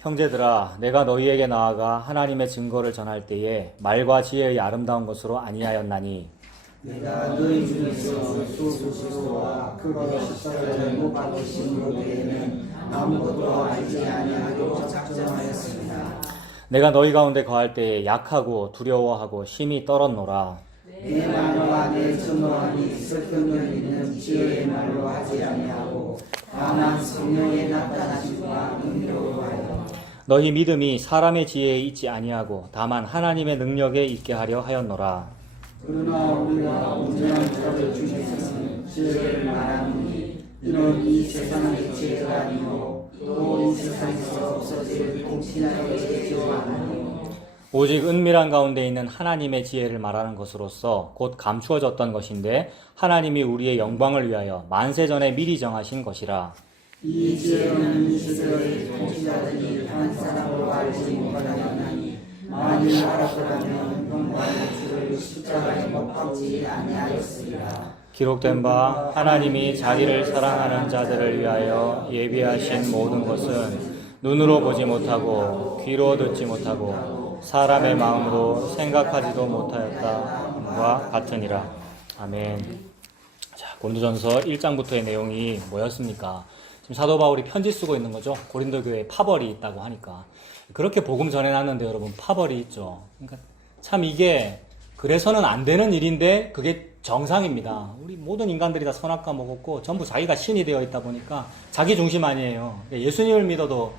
형제들아, 내가 너희에게 나아가 하나님의 증거를 전할 때에 말과 지혜의 아름다운 것으로 아니하였나니 내가 너희 중에서 소수지도와 그가 십자가에 못 박히신 것 외에는 아무것도 알지 아니하기로 작정하였습니다. 내가 너희 가운데 거할 때에 약하고 두려워하고 심히 떨었노라. 내 말과 내 전도함이 설득력 있는 지혜의 말로 하지 아니하고 다만 성령의 나타나심과 능력으로 하여 너희 믿음이 사람의 지혜에 있지 아니하고 다만 하나님의 능력에 있게 하려 하였노라. 그러나 우리가 온전한 자들 중에서는 지혜를 말하노니 이는 이 세상의 지혜가 아니고 또 이 세상에서 없어질 공신하게 지혜가 아니고 오직 은밀한 가운데 있는 하나님의 지혜를 말하는 것으로서 곧 감추어졌던 것인데 하나님이 우리의 영광을 위하여 만세 전에 미리 정하신 것이라. 이 지혜는 이 세대의 통치자들이 한 사람으로 알지 못하였나니 만일 알았더라면 영광의 주를 십자가에 못 박지 아니하였으리라. 기록된 바 하나님이 자기를 사랑하는 자들을 위하여 예비하신 모든 것은 눈으로 보지 못하고 귀로 듣지 못하고 사람의 마음으로 생각하지도 못하였다와 같으니라. 아멘. 자, 고린도전서 1장부터의 내용이 뭐였습니까? 지금 사도 바울이 편지 쓰고 있는 거죠. 고린도 교회에 파벌이 있다고 하니까. 그렇게 복음 전해놨는데 여러분 파벌이 있죠. 그러니까 참 이게 그래서는 안 되는 일인데 그게 정상입니다. 우리 모든 인간들이 다 선악과 먹었고 전부 자기가 신이 되어 있다 보니까 자기 중심 아니에요. 예수님을 믿어도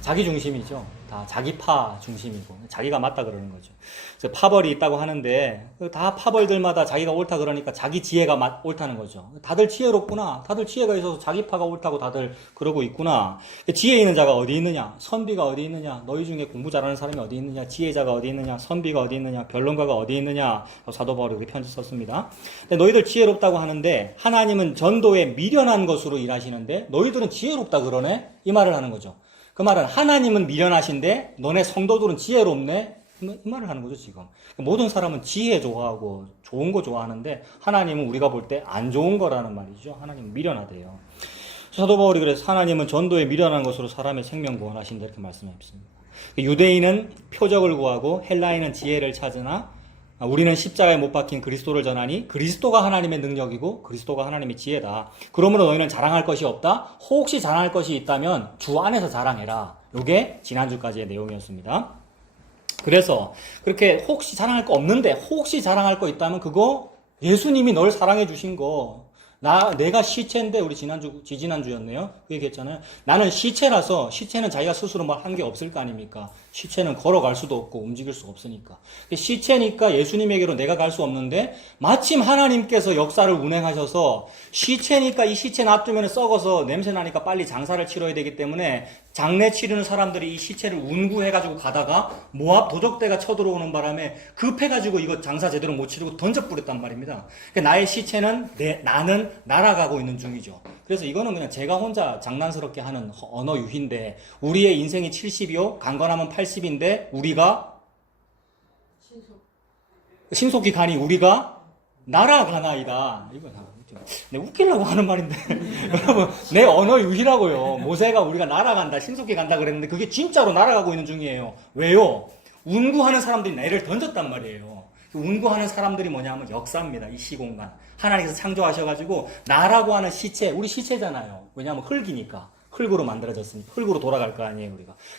자기 중심이죠. 다 자기 파 중심이고 자기가 맞다 그러는 거죠. 그래서 파벌이 있다고 하는데 다 파벌들마다 자기가 옳다 그러니까 자기 지혜가 옳다는 거죠. 다들 지혜롭구나. 다들 지혜가 있어서 자기 파가 옳다고 다들 그러고 있구나. 지혜 있는 자가 어디 있느냐? 선비가 어디 있느냐? 너희 중에 공부 잘하는 사람이 어디 있느냐? 지혜자가 어디 있느냐? 선비가 어디 있느냐? 변론가가 어디 있느냐? 사도 바울이 그렇게 편지 썼습니다. 근데 너희들 지혜롭다고 하는데 하나님은 전도에 미련한 것으로 일하시는데 너희들은 지혜롭다 그러네? 이 말을 하는 거죠. 그 말은 하나님은 미련하신데 너네 성도들은 지혜롭네? 이 말을 하는 거죠, 지금. 모든 사람은 지혜 좋아하고 좋은 거 좋아하는데 하나님은 우리가 볼 때 안 좋은 거라는 말이죠. 하나님은 미련하대요. 사도 바울이 그래서 하나님은 전도에 미련한 것으로 사람의 생명 구원하신다 이렇게 말씀했습니다. 유대인은 표적을 구하고 헬라인은 지혜를 찾으나 우리는 십자가에 못 박힌 그리스도를 전하니 그리스도가 하나님의 능력이고 그리스도가 하나님의 지혜다. 그러므로 너희는 자랑할 것이 없다. 혹시 자랑할 것이 있다면 주 안에서 자랑해라. 이게 지난주까지의 내용이었습니다. 그래서 그렇게 혹시 자랑할 거 없는데 혹시 자랑할 거 있다면 그거 예수님이 널 사랑해 주신 거. 내가 시체인데 우리 지지난주였네요. 그 얘기했잖아요. 나는 시체라서 시체는 자기가 스스로 뭘 한 게 없을 거 아닙니까? 시체는 걸어갈 수도 없고 움직일 수가 없으니까. 시체니까 예수님에게로 내가 갈 수 없는데 마침 하나님께서 역사를 운행하셔서 시체니까 이 시체 놔두면 썩어서 냄새 나니까 빨리 장사를 치러야 되기 때문에 장례 치르는 사람들이 이 시체를 운구해가지고 가다가 모압 도적대가 쳐들어오는 바람에 급해가지고 이거 장사 제대로 못 치르고 던져버렸단 말입니다. 그러니까 나의 시체는 나는 날아가고 있는 중이죠. 그래서 이거는 그냥 제가 혼자 장난스럽게 하는 언어 유희인데 우리의 인생이 70이요 강건하면 80인데 우리가 신속히 가니 우리가 날아가나이다. 이거 내 웃기려고 하는 말인데 여러분 내 언어 유희라고요. 모세가 우리가 날아간다 신속히 간다 그랬는데 그게 진짜로 날아가고 있는 중이에요. 왜요? 운구하는 사람들이 나를 던졌단 말이에요. 운구하는 사람들이 뭐냐 하면 역사입니다. 이 시공간 하나님께서 창조하셔가지고 나라고 하는 시체, 우리 시체잖아요. 왜냐하면 흙이니까 흙으로 만들어졌으니까 흙으로 돌아갈 거 아니에요.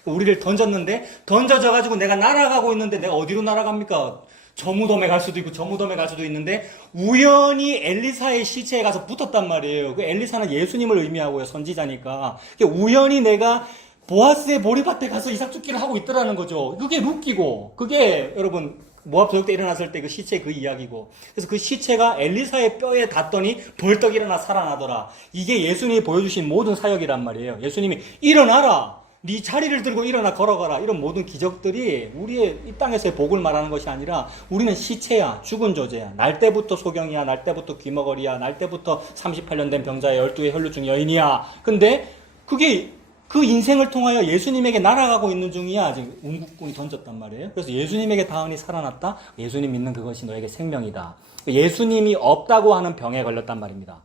우리를 던졌는데 던져져가지고 내가 날아가고 있는데 내가 어디로 날아갑니까? 저 무덤에 갈 수도 있고 저 무덤에 갈 수도 있는데 우연히 엘리사의 시체에 가서 붙었단 말이에요. 그 엘리사는 예수님을 의미하고요. 선지자니까. 우연히 내가 보아스의 보리밭에 가서 이삭 죽기를 하고 있더라는 거죠. 그게 룻기고 그게 여러분 모압 도적 때 일어났을 때 그 시체 그 이야기고 그래서 그 시체가 엘리사의 뼈에 닿더니 벌떡 일어나 살아나더라. 이게 예수님이 보여주신 모든 사역이란 말이에요. 예수님이 일어나라. 네 자리를 들고 일어나 걸어가라. 이런 모든 기적들이 우리의 이 땅에서의 복을 말하는 것이 아니라 우리는 시체야. 죽은 존재야. 날 때부터 소경이야. 날 때부터 귀머거리야. 날 때부터 38년 된 병자야. 12의 혈루증 여인이야. 근데 그게 그 인생을 통하여 예수님에게 날아가고 있는 중이야. 지금 운국군이 던졌단 말이에요. 그래서 예수님에게 닿으니 살아났다. 예수님 믿는 그것이 너에게 생명이다. 예수님이 없다고 하는 병에 걸렸단 말입니다.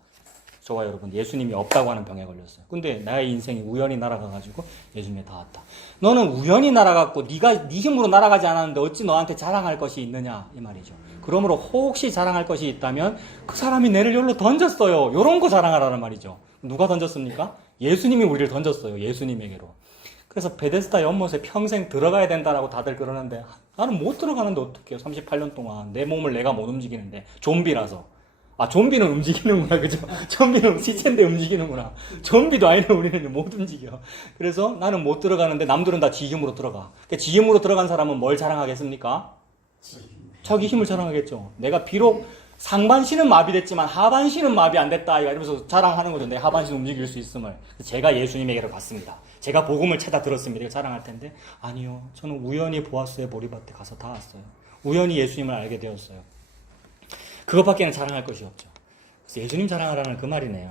저와 여러분, 예수님이 없다고 하는 병에 걸렸어요. 근데 나의 인생이 우연히 날아가가지고 예수님에 닿았다. 너는 우연히 날아갔고 네가 네 힘으로 날아가지 않았는데 어찌 너한테 자랑할 것이 있느냐 이 말이죠. 그러므로 혹시 자랑할 것이 있다면 그 사람이 내를 여기로 던졌어요. 이런 거 자랑하라는 말이죠. 누가 던졌습니까? 예수님이 우리를 던졌어요. 예수님에게로. 그래서 베데스다 연못에 평생 들어가야 된다라고 다들 그러는데 나는 못 들어가는데 어떡해요. 38년 동안 내 몸을 내가 못 움직이는데. 좀비라서. 아, 좀비는 움직이는구나, 그죠? 좀비는 시체인데 움직이는구나. 좀비도 아니네, 우리는 못 움직여. 그래서 나는 못 들어가는데 남들은 다 지 힘으로 들어가. 그러니까 지 힘으로 들어간 사람은 뭘 자랑하겠습니까? 자기 힘을 자랑하겠죠. 내가 비록 상반신은 마비됐지만 하반신은 마비 안 됐다, 이러면서 자랑하는 거죠. 내 하반신 움직일 수 있음을. 제가 예수님에게로 갔습니다. 제가 복음을 찾아 들었습니다. 이거 자랑할 텐데, 아니요. 저는 우연히 보아스의 보리밭에 가서 닿았어요. 우연히 예수님을 알게 되었어요. 그것밖에는 자랑할 것이 없죠. 그래서 예수님 자랑하라는 그 말이네요.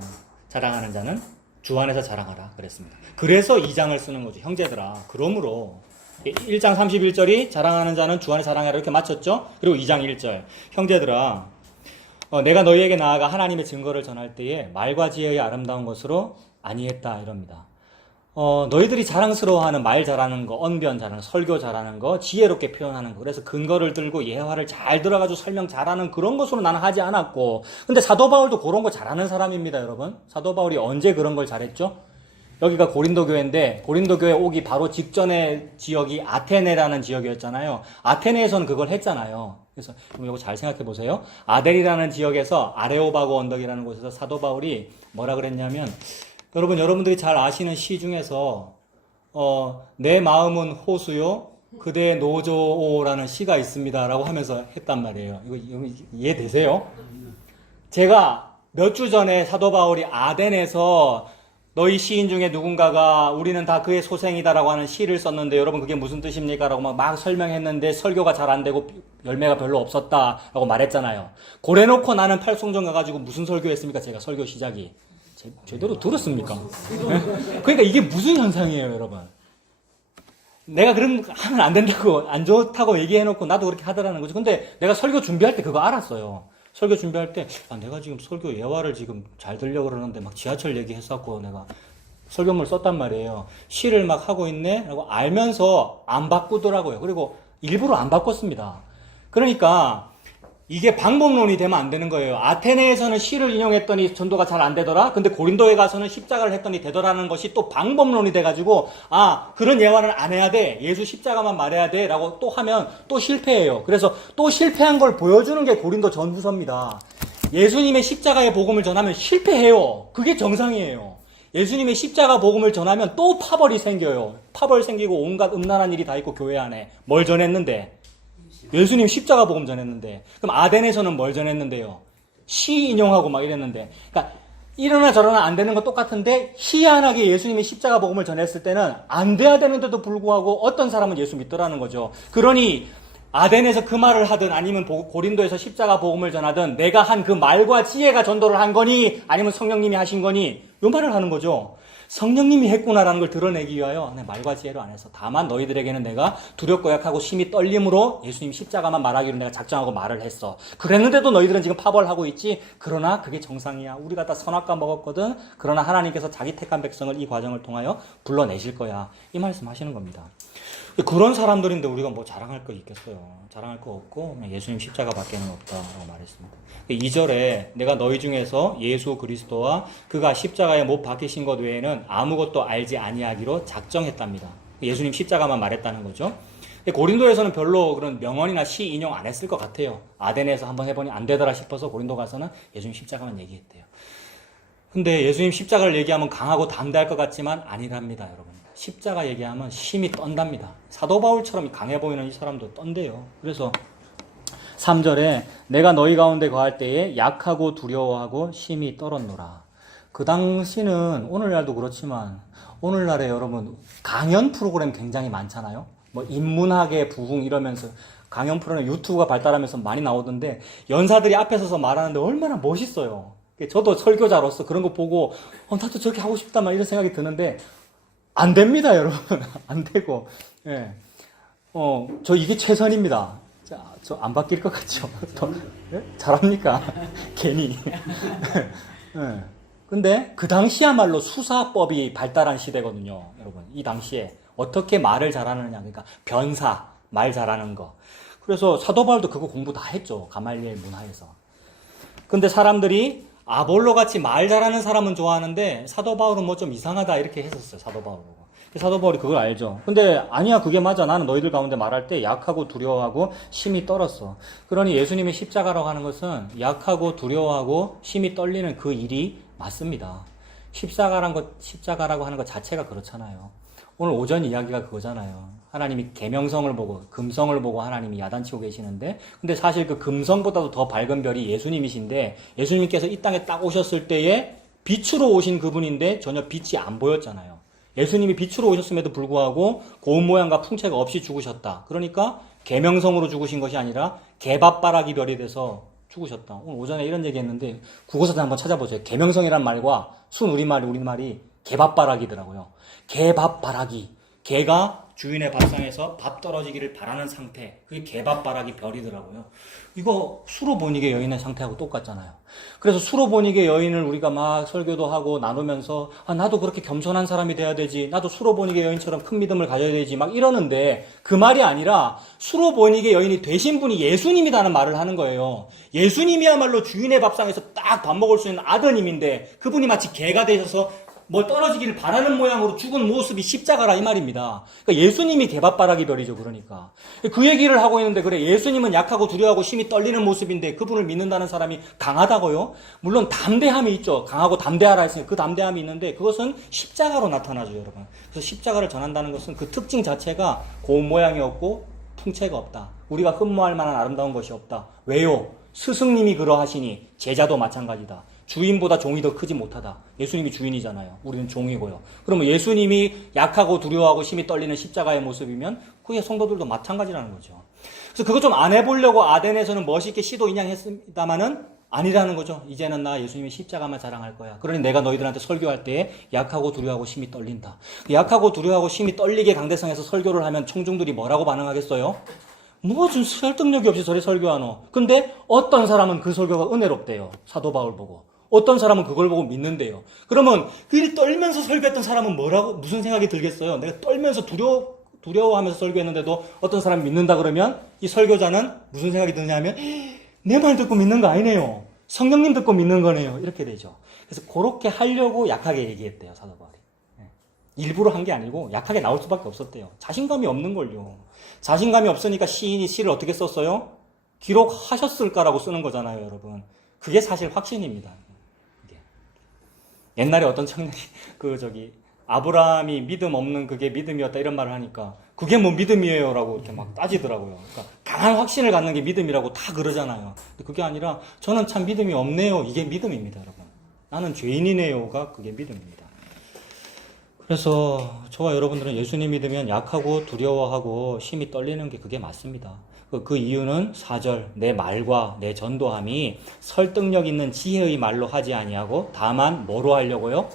자랑하는 자는 주 안에서 자랑하라 그랬습니다. 그래서 2장을 쓰는 거죠. 형제들아, 그러므로 1장 31절이 자랑하는 자는 주 안에 자랑하라 이렇게 맞췄죠. 그리고 2장 1절 형제들아, 내가 너희에게 나아가 하나님의 증거를 전할 때에 말과 지혜의 아름다운 것으로 아니했다 이럽니다. 너희들이 자랑스러워하는 말 잘하는 거, 언변 잘하는 거, 설교 잘하는 거, 지혜롭게 표현하는 거, 그래서 근거를 들고 예화를 잘 들어가지고 설명 잘하는 그런 것으로 나는 하지 않았고, 근데 사도 바울도 그런 거 잘하는 사람입니다, 여러분. 사도 바울이 언제 그런 걸 잘했죠? 여기가 고린도 교회인데, 고린도 교회 오기 바로 직전의 지역이 아테네라는 지역이었잖아요. 아테네에서는 그걸 했잖아요. 그래서 이거 잘 생각해 보세요. 아델이라는 지역에서 아레오바고 언덕이라는 곳에서 사도 바울이 뭐라 그랬냐면, 여러분들이 잘 아시는 시 중에서 내 마음은 호수요 그대의 노조라는 시가 있습니다라고 하면서 했단 말이에요. 이거 이해되세요? 제가 몇 주 전에 사도 바울이 아덴에서 너희 시인 중에 누군가가 우리는 다 그의 소생이다라고 하는 시를 썼는데 여러분 그게 무슨 뜻입니까? 라고 막 설명했는데 설교가 잘 안 되고 열매가 별로 없었다라고 말했잖아요. 고래놓고 나는 팔송전 가가지고 무슨 설교했습니까? 제가 설교 시작이. 제대로 들었습니까? 그러니까 이게 무슨 현상이에요, 여러분? 내가 그럼 하면 안 된다고, 안 좋다고 얘기해놓고 나도 그렇게 하더라는 거죠. 근데 내가 설교 준비할 때 그거 알았어요. 설교 준비할 때, 내가 지금 설교 예화를 지금 잘 들려고 그러는데 막 지하철 얘기했었고 내가 설교문을 썼단 말이에요. 시를 막 하고 있네? 라고 알면서 안 바꾸더라고요. 그리고 일부러 안 바꿨습니다. 그러니까, 이게 방법론이 되면 안 되는 거예요. 아테네에서는 시를 인용했더니 전도가 잘 안 되더라. 근데 고린도에 가서는 십자가를 했더니 되더라는 것이 또 방법론이 돼가지고 그런 예화는 안 해야 돼. 예수 십자가만 말해야 돼. 라고 또 하면 또 실패해요. 그래서 또 실패한 걸 보여주는 게 고린도 전후서입니다. 예수님의 십자가의 복음을 전하면 실패해요. 그게 정상이에요. 예수님의 십자가 복음을 전하면 또 파벌이 생겨요. 파벌 생기고 온갖 음란한 일이 다 있고 교회 안에. 뭘 전했는데? 예수님 십자가 복음 전했는데, 그럼 아덴에서는 뭘 전했는데요? 시 인용하고 막 이랬는데, 그러니까 이러나 저러나 안 되는 거 똑같은데 희한하게 예수님이 십자가 복음을 전했을 때는 안 돼야 되는데도 불구하고 어떤 사람은 예수 믿더라는 거죠. 그러니 아덴에서 그 말을 하든 아니면 고린도에서 십자가 복음을 전하든 내가 한 그 말과 지혜가 전도를 한 거니 아니면 성령님이 하신 거니 요 말을 하는 거죠. 성령님이 했구나라는 걸 드러내기 위하여 내 말과 지혜로 안 해서 다만 너희들에게는 내가 두렵고 약하고 심히 떨림으로 예수님 십자가만 말하기로 내가 작정하고 말을 했어. 그랬는데도 너희들은 지금 파벌하고 있지. 그러나 그게 정상이야. 우리가 다 선악과 먹었거든. 그러나 하나님께서 자기 택한 백성을 이 과정을 통하여 불러내실 거야. 이 말씀 하시는 겁니다. 그런 사람들인데 우리가 뭐 자랑할 거 있겠어요. 자랑할 거 없고 그냥 예수님 십자가밖에는 없다라고 말했습니다. 2절에 내가 너희 중에서 예수 그리스도와 그가 십자가에 못 박히신 것 외에는 아무것도 알지 아니하기로 작정했답니다. 예수님 십자가만 말했다는 거죠. 고린도에서는 별로 그런 명언이나 시 인용 안 했을 것 같아요. 아덴에서 한번 해보니 안 되더라 싶어서 고린도 가서는 예수님 십자가만 얘기했대요. 근데 예수님 십자가를 얘기하면 강하고 담대할 것 같지만 아니랍니다, 여러분. 십자가 얘기하면 심히 떤답니다. 사도 바울처럼 강해 보이는 이 사람도 떤대요. 그래서 3절에 내가 너희 가운데 거할 때에 약하고 두려워하고 심히 떨었노라. 그 당시는 오늘날도 그렇지만 오늘날에 여러분 강연 프로그램 굉장히 많잖아요. 뭐 인문학의 부흥 이러면서 강연 프로그램 유튜브가 발달하면서 많이 나오던데 연사들이 앞에 서서 말하는데 얼마나 멋있어요. 저도 설교자로서 그런 거 보고 나도 저렇게 하고 싶다 막 이런 생각이 드는데 안 됩니다, 여러분. 안 되고. 예. 저 이게 최선입니다. 자, 저 안 바뀔 것 같죠? 예? 잘합니까? 괜히. 예. 근데 그 당시야말로 수사법이 발달한 시대거든요. 여러분, 이 당시에 어떻게 말을 잘하느냐, 그러니까 변사, 말 잘하는 거. 그래서 사도 바울도 그거 공부 다 했죠. 가말리엘 문화에서. 근데 사람들이 아볼로 같이 말 잘하는 사람은 좋아하는데 사도 바울은 뭐 좀 이상하다 이렇게 했었어요. 사도 바울 보고. 사도 바울이 그걸 알죠. 근데 아니야, 그게 맞아. 나는 너희들 가운데 말할 때 약하고 두려워하고 심히 떨었어. 그러니 예수님이 십자가라고 하는 것은 약하고 두려워하고 심히 떨리는 그 일이 맞습니다. 십자가라고 하는 것 자체가 그렇잖아요. 오늘 오전 이야기가 그거잖아요. 하나님이 계명성을 보고 금성을 보고 하나님이 야단치고 계시는데, 근데 사실 그 금성보다도 더 밝은 별이 예수님이신데, 예수님께서 이 땅에 딱 오셨을 때에 빛으로 오신 그분인데 전혀 빛이 안 보였잖아요. 예수님이 빛으로 오셨음에도 불구하고 고운 모양과 풍채가 없이 죽으셨다. 그러니까 계명성으로 죽으신 것이 아니라 개밥바라기 별이 돼서 죽으셨다. 오늘 오전에 이런 얘기 했는데 국어사전 한번 찾아보세요. 계명성이란 말과 순 우리말이 개밥바라기더라고요. 개밥바라기. 개가 주인의 밥상에서 밥 떨어지기를 바라는 상태. 그게 개밥바라기 별이더라고요. 이거 수로보니게 여인의 상태하고 똑같잖아요. 그래서 수로보니게 여인을 우리가 막 설교도 하고 나누면서 나도 그렇게 겸손한 사람이 돼야 되지. 나도 수로보니게 여인처럼 큰 믿음을 가져야 되지. 막 이러는데 그 말이 아니라 수로보니게 여인이 되신 분이 예수님이라는 말을 하는 거예요. 예수님이야말로 주인의 밥상에서 딱 밥 먹을 수 있는 아드님인데 그분이 마치 개가 되셔서 뭘 떨어지기를 바라는 모양으로 죽은 모습이 십자가라 이 말입니다. 그러니까 예수님이 개밥바라기 별이죠. 그러니까 그 얘기를 하고 있는데, 그래, 예수님은 약하고 두려워하고 심히 떨리는 모습인데 그분을 믿는다는 사람이 강하다고요? 물론 담대함이 있죠. 강하고 담대하라 했으니까 그 담대함이 있는데 그것은 십자가로 나타나죠, 여러분. 그래서 십자가를 전한다는 것은 그 특징 자체가 고운 모양이 없고 풍채가 없다. 우리가 흠모할 만한 아름다운 것이 없다. 왜요? 스승님이 그러하시니 제자도 마찬가지다. 주인보다 종이 더 크지 못하다. 예수님이 주인이잖아요. 우리는 종이고요. 그러면 예수님이 약하고 두려워하고 심히 떨리는 십자가의 모습이면 그게 성도들도 마찬가지라는 거죠. 그래서 그거 좀 안 해보려고 아덴에서는 멋있게 시도 인양했습니다마는 아니라는 거죠. 이제는 나 예수님의 십자가만 자랑할 거야. 그러니 내가 너희들한테 설교할 때 약하고 두려워하고 심히 떨린다. 약하고 두려워하고 심히 떨리게 강대상에서 설교를 하면 청중들이 뭐라고 반응하겠어요? 뭐 좀 설득력이 없이 저리 설교하노. 근데 어떤 사람은 그 설교가 은혜롭대요. 사도 바울 보고. 어떤 사람은 그걸 보고 믿는데요. 그러면 그 떨면서 설교했던 사람은 무슨 생각이 들겠어요? 내가 떨면서 두려워하면서 설교했는데도 어떤 사람이 믿는다 그러면 이 설교자는 무슨 생각이 드냐면 내 말 듣고 믿는 거 아니네요. 성령님 듣고 믿는 거네요. 이렇게 되죠. 그래서 그렇게 하려고 약하게 얘기했대요, 사도 바울이. 일부러 한 게 아니고 약하게 나올 수밖에 없었대요. 자신감이 없는 걸요. 자신감이 없으니까 시인이 시를 어떻게 썼어요? 기록하셨을까라고 쓰는 거잖아요, 여러분. 그게 사실 확신입니다. 옛날에 어떤 청년이 아브라함이 믿음 없는 그게 믿음이었다 이런 말을 하니까 그게 뭐 믿음이에요 라고 이렇게 막 따지더라고요. 그러니까 강한 확신을 갖는 게 믿음이라고 다 그러잖아요. 근데 그게 아니라 저는 참 믿음이 없네요. 이게 믿음입니다, 여러분. 나는 죄인이네요가 그게 믿음입니다. 그래서 저와 여러분들은 예수님 믿으면 약하고 두려워하고 심히 떨리는 게 그게 맞습니다. 그 이유는 4절 내 말과 내 전도함이 설득력 있는 지혜의 말로 하지 아니하고 다만 뭐로 하려고요?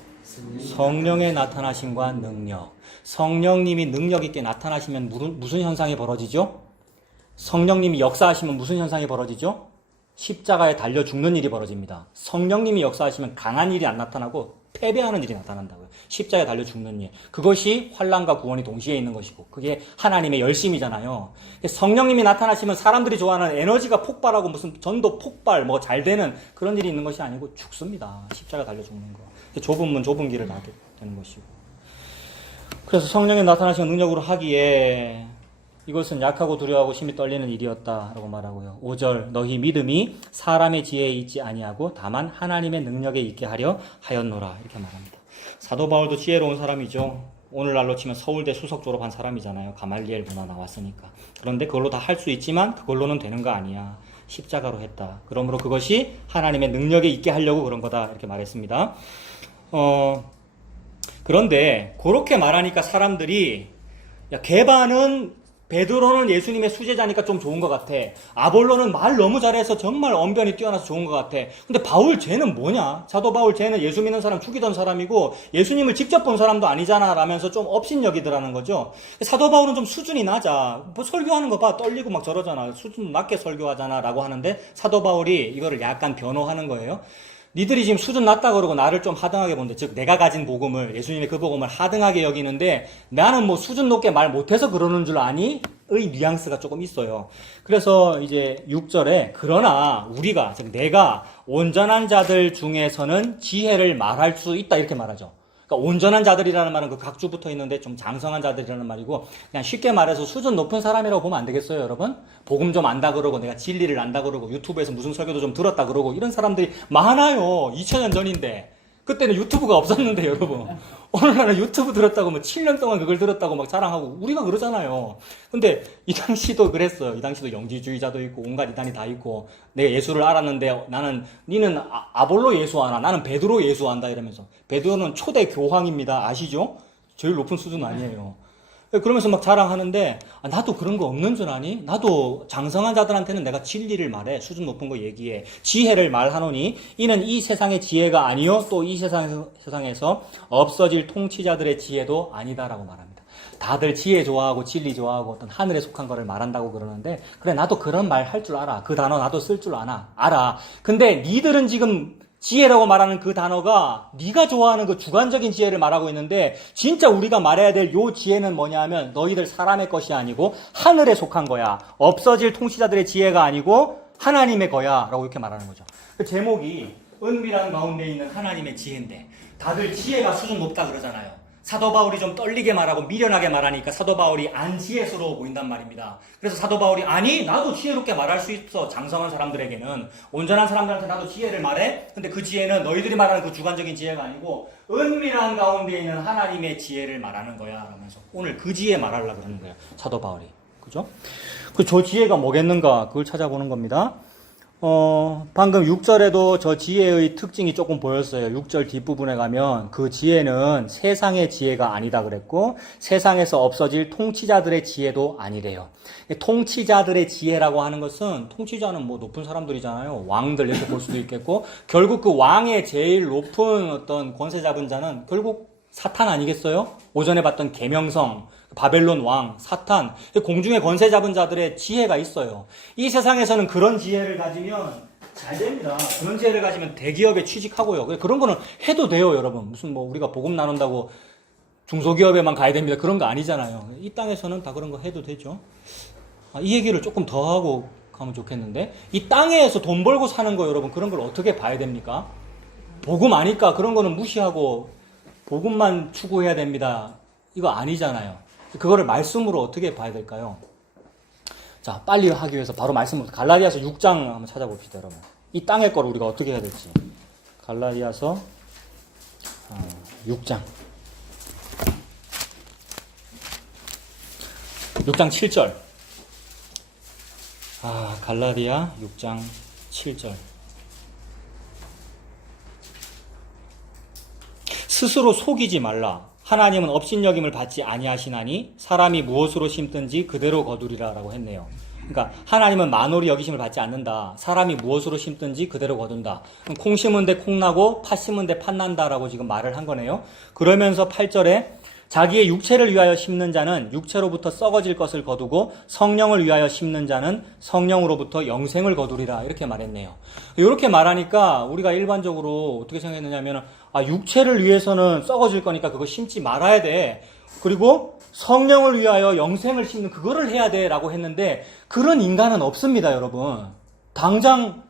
성령의 나타나심과 능력. 성령님이 능력 있게 나타나시면 무슨 현상이 벌어지죠? 성령님이 역사하시면 무슨 현상이 벌어지죠? 십자가에 달려 죽는 일이 벌어집니다. 성령님이 역사하시면 강한 일이 안 나타나고 패배하는 일이 나타난다고요. 십자가에 달려 죽는 일. 그것이 환난과 구원이 동시에 있는 것이고 그게 하나님의 열심이잖아요. 성령님이 나타나시면 사람들이 좋아하는 에너지가 폭발하고 무슨 전도 폭발 뭐 잘 되는 그런 일이 있는 것이 아니고 죽습니다. 십자가에 달려 죽는 거. 좁은 문 좁은 길을 나게 되는 것이고. 그래서 성령이 나타나시는 능력으로 하기에 이것은 약하고 두려워하고 심히 떨리는 일이었다라고 말하고요. 5절 너희 믿음이 사람의 지혜에 있지 아니하고 다만 하나님의 능력에 있게 하려 하였노라 이렇게 말합니다. 사도 바울도 지혜로운 사람이죠. 오늘날로 치면 서울대 수석 졸업한 사람이잖아요. 가말리엘 문화 나왔으니까. 그런데 그걸로 다 할 수 있지만 그걸로는 되는 거 아니야. 십자가로 했다. 그러므로 그것이 하나님의 능력에 있게 하려고 그런 거다 이렇게 말했습니다. 그런데 그렇게 말하니까 사람들이 야 게바는 베드로는 예수님의 수제자니까 좀 좋은 것 같아. 아볼로는 말 너무 잘해서 정말 언변이 뛰어나서 좋은 것 같아. 근데 바울 쟤는 뭐냐? 사도 바울 쟤는 예수 믿는 사람 죽이던 사람이고 예수님을 직접 본 사람도 아니잖아 라면서 좀 업신여기더라는 거죠. 사도 바울은 좀 수준이 낮아. 뭐 설교하는 거 봐. 떨리고 막 저러잖아. 수준 낮게 설교하잖아 라고 하는데 사도 바울이 이거를 약간 변호하는 거예요. 니들이 지금 수준 낮다 그러고 나를 좀 하등하게 본다. 즉 내가 가진 복음을, 예수님의 그 복음을 하등하게 여기는데 나는 뭐 수준 높게 말 못해서 그러는 줄 아니? 의 뉘앙스가 조금 있어요. 그래서 이제 6절에 그러나 우리가, 즉 내가 온전한 자들 중에서는 지혜를 말할 수 있다 이렇게 말하죠. 그러니까 온전한 자들이라는 말은 그 각주 붙어 있는데 좀 장성한 자들이라는 말이고, 그냥 쉽게 말해서 수준 높은 사람이라고 보면 안 되겠어요, 여러분? 복음 좀 안다 그러고 내가 진리를 안다 그러고 유튜브에서 무슨 설교도 좀 들었다 그러고 이런 사람들이 많아요. 2000년 전인데. 그때는 유튜브가 없었는데 여러분. 오늘날은 유튜브 들었다고 뭐 7년 동안 그걸 들었다고 막 자랑하고 우리가 그러잖아요. 근데 이 당시도 그랬어요. 이 당시도 영지주의자도 있고 온갖 이단이 다 있고 내가 예수를 알았는데 니는 아볼로 예수하나 나는 베드로 예수한다 이러면서. 베드로는 초대 교황입니다. 아시죠? 제일 높은 수준 아니에요. 그러면서 막 자랑하는데 나도 그런 거 없는 줄 아니? 나도 장성한 자들한테는 내가 진리를 말해. 수준 높은 거 얘기해. 지혜를 말하노니 이는 이 세상의 지혜가 아니요 또 이 세상에서 없어질 통치자들의 지혜도 아니다라고 말합니다. 다들 지혜 좋아하고 진리 좋아하고 어떤 하늘에 속한 거를 말한다고 그러는데 그래 나도 그런 말 할 줄 알아. 그 단어 나도 쓸 줄 알아. 근데 니들은 지금 지혜라고 말하는 그 단어가 네가 좋아하는 그 주관적인 지혜를 말하고 있는데 진짜 우리가 말해야 될 요 지혜는 뭐냐 하면 너희들 사람의 것이 아니고 하늘에 속한 거야. 없어질 통치자들의 지혜가 아니고 하나님의 거야 라고 이렇게 말하는 거죠. 그 제목이 은밀한 가운데 있는 하나님의 지혜인데 다들 지혜가 수준 높다 그러잖아요. 사도 바울이 좀 떨리게 말하고 미련하게 말하니까 사도 바울이 안 지혜스러워 보인단 말입니다. 그래서 사도 바울이 아니 나도 지혜롭게 말할 수 있어. 장성한 사람들에게는 온전한 사람들한테 나도 지혜를 말해. 근데 그 지혜는 너희들이 말하는 그 주관적인 지혜가 아니고 은밀한 가운데 있는 하나님의 지혜를 말하는 거야 라면서 오늘 그 지혜 말하려고 그러는 거예요. 사도 바울이. 그죠? 저 지혜가 뭐겠는가 그걸 찾아보는 겁니다. 방금 6절에도 저 지혜의 특징이 조금 보였어요. 6절 뒷부분에 가면 그 지혜는 세상의 지혜가 아니다 그랬고 세상에서 없어질 통치자들의 지혜도 아니래요. 통치자들의 지혜라고 하는 것은 통치자는 뭐 높은 사람들이잖아요. 왕들 이렇게 볼 수도 있겠고 결국 그 왕의 제일 높은 어떤 권세 잡은 자는 결국 사탄 아니겠어요? 오전에 봤던 계명성 바벨론 왕, 사탄, 공중의 권세 잡은 자들의 지혜가 있어요. 이 세상에서는 그런 지혜를 가지면 잘 됩니다. 그런 지혜를 가지면 대기업에 취직하고요. 그런 거는 해도 돼요, 여러분. 무슨 뭐 우리가 복음 나눈다고 중소기업에만 가야 됩니다. 그런 거 아니잖아요. 이 땅에서는 다 그런 거 해도 되죠. 이 얘기를 조금 더 하고 가면 좋겠는데 이 땅에서 돈 벌고 사는 거 여러분 그런 걸 어떻게 봐야 됩니까? 복음 아니까 그런 거는 무시하고 복음만 추구해야 됩니다. 이거 아니잖아요. 그거를 말씀으로 어떻게 봐야 될까요? 자, 빨리 하기 위해서 바로 말씀으로 갈라디아서 6장 한번 찾아봅시다, 여러분. 이 땅의 거를 우리가 어떻게 해야 될지. 갈라디아서 6장. 6장 7절. 갈라디아 6장 7절. 스스로 속이지 말라. 하나님은 업신여김을 받지 아니하시나니 사람이 무엇으로 심든지 그대로 거두리라 라고 했네요. 그러니까 하나님은 만홀히 여기심을 받지 않는다. 사람이 무엇으로 심든지 그대로 거둔다. 콩 심은 데 콩 나고 팥 심은 데 팥 난다라고 지금 말을 한 거네요. 그러면서 8절에 자기의 육체를 위하여 심는 자는 육체로부터 썩어질 것을 거두고 성령을 위하여 심는 자는 성령으로부터 영생을 거두리라 이렇게 말했네요. 이렇게 말하니까 우리가 일반적으로 어떻게 생각했느냐면 육체를 위해서는 썩어질 거니까 그거 심지 말아야 돼. 그리고 성령을 위하여 영생을 심는 그거를 해야 돼 라고 했는데 그런 인간은 없습니다, 여러분. 당장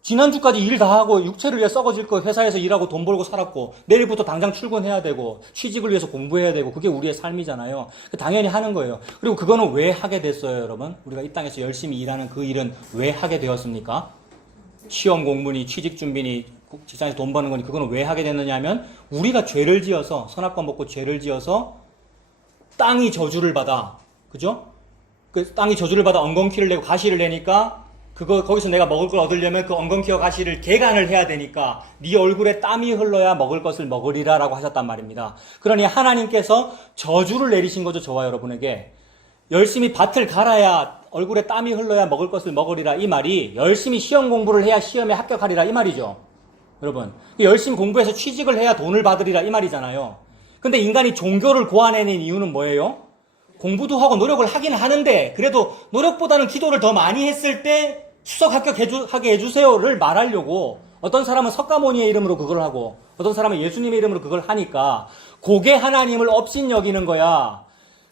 지난주까지 일 다 하고 육체를 위해 썩어질 거 회사에서 일하고 돈 벌고 살았고 내일부터 당장 출근해야 되고 취직을 위해서 공부해야 되고 그게 우리의 삶이잖아요. 당연히 하는 거예요. 그리고 그거는 왜 하게 됐어요, 여러분? 우리가 이 땅에서 열심히 일하는 그 일은 왜 하게 되었습니까? 시험 공부니 취직 준비니 직장에서 돈 버는 거니 그거는 왜 하게 됐느냐 하면 우리가 죄를 지어서 선악과 먹고 죄를 지어서 땅이 저주를 받아. 그죠? 그 땅이 저주를 받아 엉겅퀴를 내고 가시를 내니까 거기서 내가 먹을 걸 얻으려면 그 엉겅퀴와 가시를 개간을 해야 되니까 네 얼굴에 땀이 흘러야 먹을 것을 먹으리라 라고 하셨단 말입니다. 그러니 하나님께서 저주를 내리신 거죠, 저와 여러분에게. 열심히 밭을 갈아야 얼굴에 땀이 흘러야 먹을 것을 먹으리라 이 말이 열심히 시험 공부를 해야 시험에 합격하리라 이 말이죠. 여러분, 열심히 공부해서 취직을 해야 돈을 받으리라 이 말이잖아요. 근데 인간이 종교를 고안해낸 이유는 뭐예요? 공부도 하고 노력을 하긴 하는데 그래도 노력보다는 기도를 더 많이 했을 때 수석 합격하게 해주세요를 말하려고 어떤 사람은 석가모니의 이름으로 그걸 하고 어떤 사람은 예수님의 이름으로 그걸 하니까 그게 하나님을 업신여기는 거야.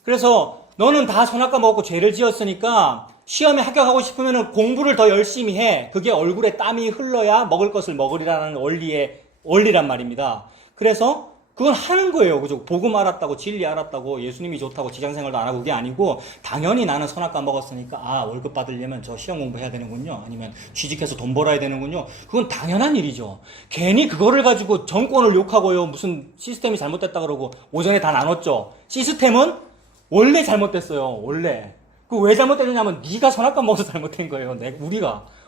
그래서 너는 다 선악과 먹었고 죄를 지었으니까 시험에 합격하고 싶으면 공부를 더 열심히 해. 그게 얼굴에 땀이 흘러야 먹을 것을 먹으리라는 원리란 말입니다. 그래서 그건 하는 거예요. 그죠? 복음 알았다고, 진리 알았다고, 예수님이 좋다고 직장생활도 안 하고 그게 아니고 당연히 나는 선악과 먹었으니까 월급 받으려면 저 시험 공부해야 되는군요. 아니면 취직해서 돈 벌어야 되는군요. 그건 당연한 일이죠. 괜히 그거를 가지고 정권을 욕하고요. 무슨 시스템이 잘못됐다 그러고 오전에 다 나눴죠. 시스템은 원래 잘못됐어요. 원래. 그 왜 잘못됐느냐면 네가 선악과 먹어서 잘못된 거예요.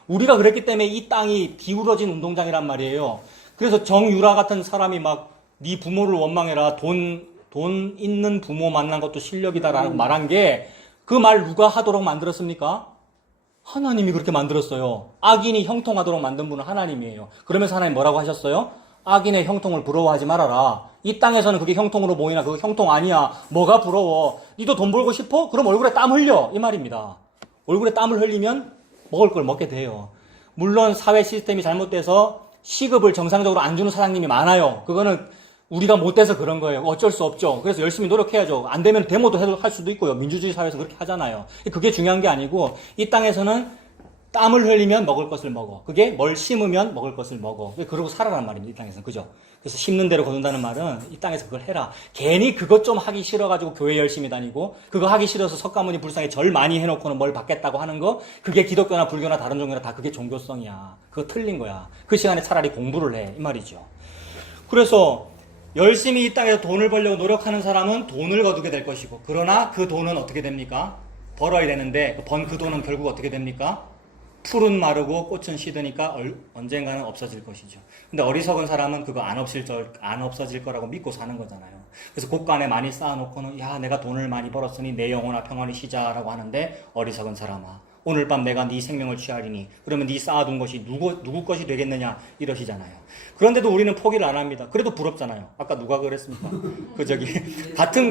우리가 그랬기 때문에 이 땅이 기울어진 운동장이란 말이에요. 그래서 정유라 같은 사람이 막 네 부모를 원망해라. 돈 있는 부모 만난 것도 실력이다라고 말한 게 그 말 누가 하도록 만들었습니까? 하나님이 그렇게 만들었어요. 악인이 형통하도록 만든 분은 하나님이에요. 그러면서 하나님 뭐라고 하셨어요? 악인의 형통을 부러워하지 말아라. 이 땅에서는 그게 형통으로 보이나 그거 형통 아니야. 뭐가 부러워? 니도 돈 벌고 싶어? 그럼 얼굴에 땀 흘려. 이 말입니다. 얼굴에 땀을 흘리면 먹을 걸 먹게 돼요. 물론 사회 시스템이 잘못돼서 시급을 정상적으로 안 주는 사장님이 많아요. 그거는 우리가 못돼서 그런 거예요. 어쩔 수 없죠. 그래서 열심히 노력해야죠. 안 되면 데모도 할 수도 있고요. 민주주의 사회에서 그렇게 하잖아요. 그게 중요한 게 아니고 이 땅에서는 땀을 흘리면 먹을 것을 먹어. 그게 뭘 심으면 먹을 것을 먹어. 그러고 살아란 말입니다. 이 땅에서는. 그죠? 그래서 심는 대로 거둔다는 말은 이 땅에서 그걸 해라. 괜히 그것 좀 하기 싫어가지고 교회 열심히 다니고 그거 하기 싫어서 석가모니 불상에 절 많이 해놓고는 뭘 받겠다고 하는 거 그게 기독교나 불교나 다른 종교나 다 그게 종교성이야. 그거 틀린 거야. 그 시간에 차라리 공부를 해. 이 말이죠. 그래서 열심히 이 땅에서 돈을 벌려고 노력하는 사람은 돈을 거두게 될 것이고 그러나 그 돈은 어떻게 됩니까? 벌어야 되는데 번 그 돈은 결국 어떻게 됩니까? 풀은 마르고 꽃은 시드니까 언젠가는 없어질 것이죠. 근데 어리석은 사람은 그거 안 없어질 거라고 믿고 사는 거잖아요. 그래서 곳간에 많이 쌓아놓고는 야 내가 돈을 많이 벌었으니 내 영혼아 평안히 쉬자라고 하는데 어리석은 사람아 오늘 밤 내가 네 생명을 취하리니 그러면 네 쌓아둔 것이 누구 것이 되겠느냐 이러시잖아요. 그런데도 우리는 포기를 안 합니다. 그래도 부럽잖아요. 아까 누가 그랬습니까? 같은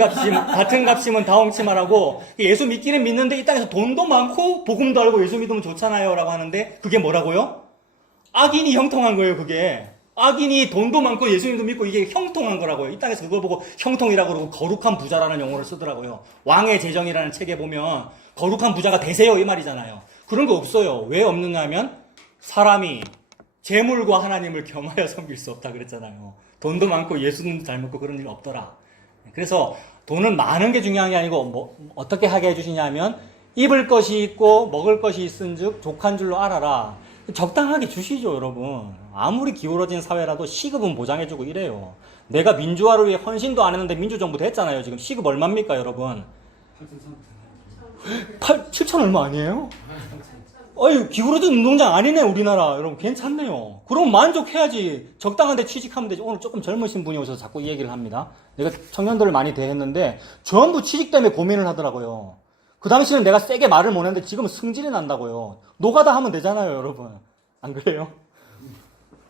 값이면 다홍치마라고 예수 믿기는 믿는데 이 땅에서 돈도 많고 복음도 알고 예수 믿으면 좋잖아요 라고 하는데 그게 뭐라고요? 악인이 형통한 거예요. 그게 악인이 돈도 많고 예수님도 믿고 이게 형통한 거라고요. 이 땅에서 그걸 보고 형통이라고 그러고 거룩한 부자라는 용어를 쓰더라고요. 왕의 재정이라는 책에 보면 거룩한 부자가 되세요 이 말이잖아요. 그런 거 없어요. 왜 없느냐 하면 사람이 재물과 하나님을 겸하여 섬길 수 없다 그랬잖아요. 돈도 많고 예수님도 잘 먹고 그런 일 없더라. 그래서 돈은 많은 게 중요한 게 아니고 어떻게 하게 해주시냐면 입을 것이 있고 먹을 것이 있은즉 족한 줄로 알아라. 적당하게 주시죠 여러분. 아무리 기울어진 사회라도 시급은 보장해주고 이래요. 내가 민주화를 위해 헌신도 안 했는데 민주정부 됐잖아요. 지금 시급 얼마입니까 여러분? 7천 얼마 아니에요? 어이 기울어진 운동장 아니네 우리나라. 여러분 괜찮네요. 그럼 만족해야지. 적당한 데 취직하면 되지. 오늘 조금 젊으신 분이 오셔서 자꾸 이 얘기를 합니다. 내가 청년들을 많이 대했는데 전부 취직 때문에 고민을 하더라고요. 그 당시는 내가 세게 말을 못 했는데 지금은 승질이 난다고요. 노가다 하면 되잖아요 여러분. 안 그래요?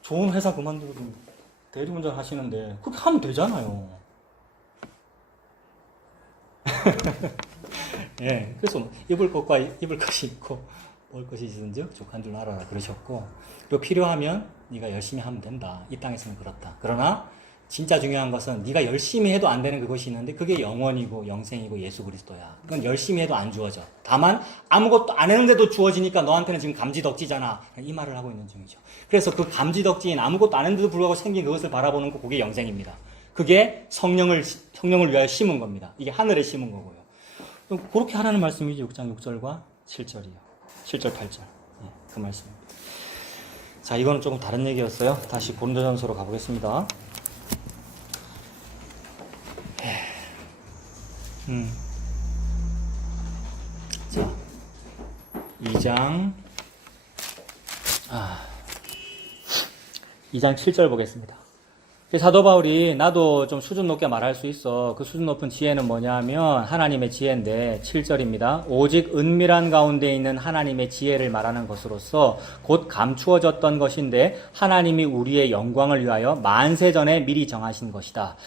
좋은 회사 그만두고 대리운전 하시는데 그렇게 하면 되잖아요. 예, 그래서 입을 것이 있고 먹을 것이 있은즉 족한 줄 알아라 그러셨고 그리고 필요하면 네가 열심히 하면 된다. 이 땅에서는 그렇다. 그러나 진짜 중요한 것은 네가 열심히 해도 안 되는 그것이 있는데 그게 영원이고 영생이고 예수 그리스도야. 그건 열심히 해도 안 주어져. 다만 아무것도 안 했는데도 주어지니까 너한테는 지금 감지덕지잖아. 이 말을 하고 있는 중이죠. 그래서 그 감지덕지인 아무것도 안 했는데도 불구하고 생긴 그것을 바라보는 거 그게 영생입니다. 그게 성령을 위하여 심은 겁니다. 이게 하늘에 심은 거고요. 그렇게 하라는 말씀이죠. 6장 6절과 7절이요. 7절 8절. 네, 그 말씀입니다. 자, 이거는 조금 다른 얘기였어요. 다시 고린도전서로 가보겠습니다. 자, 2장 7절 보겠습니다. 사도 바울이 나도 좀 수준 높게 말할 수 있어. 그 수준 높은 지혜는 뭐냐 하면 하나님의 지혜인데 7절입니다. 오직 은밀한 가운데 있는 하나님의 지혜를 말하는 것으로서 곧 감추어졌던 것인데 하나님이 우리의 영광을 위하여 만세전에 미리 정하신 것이다.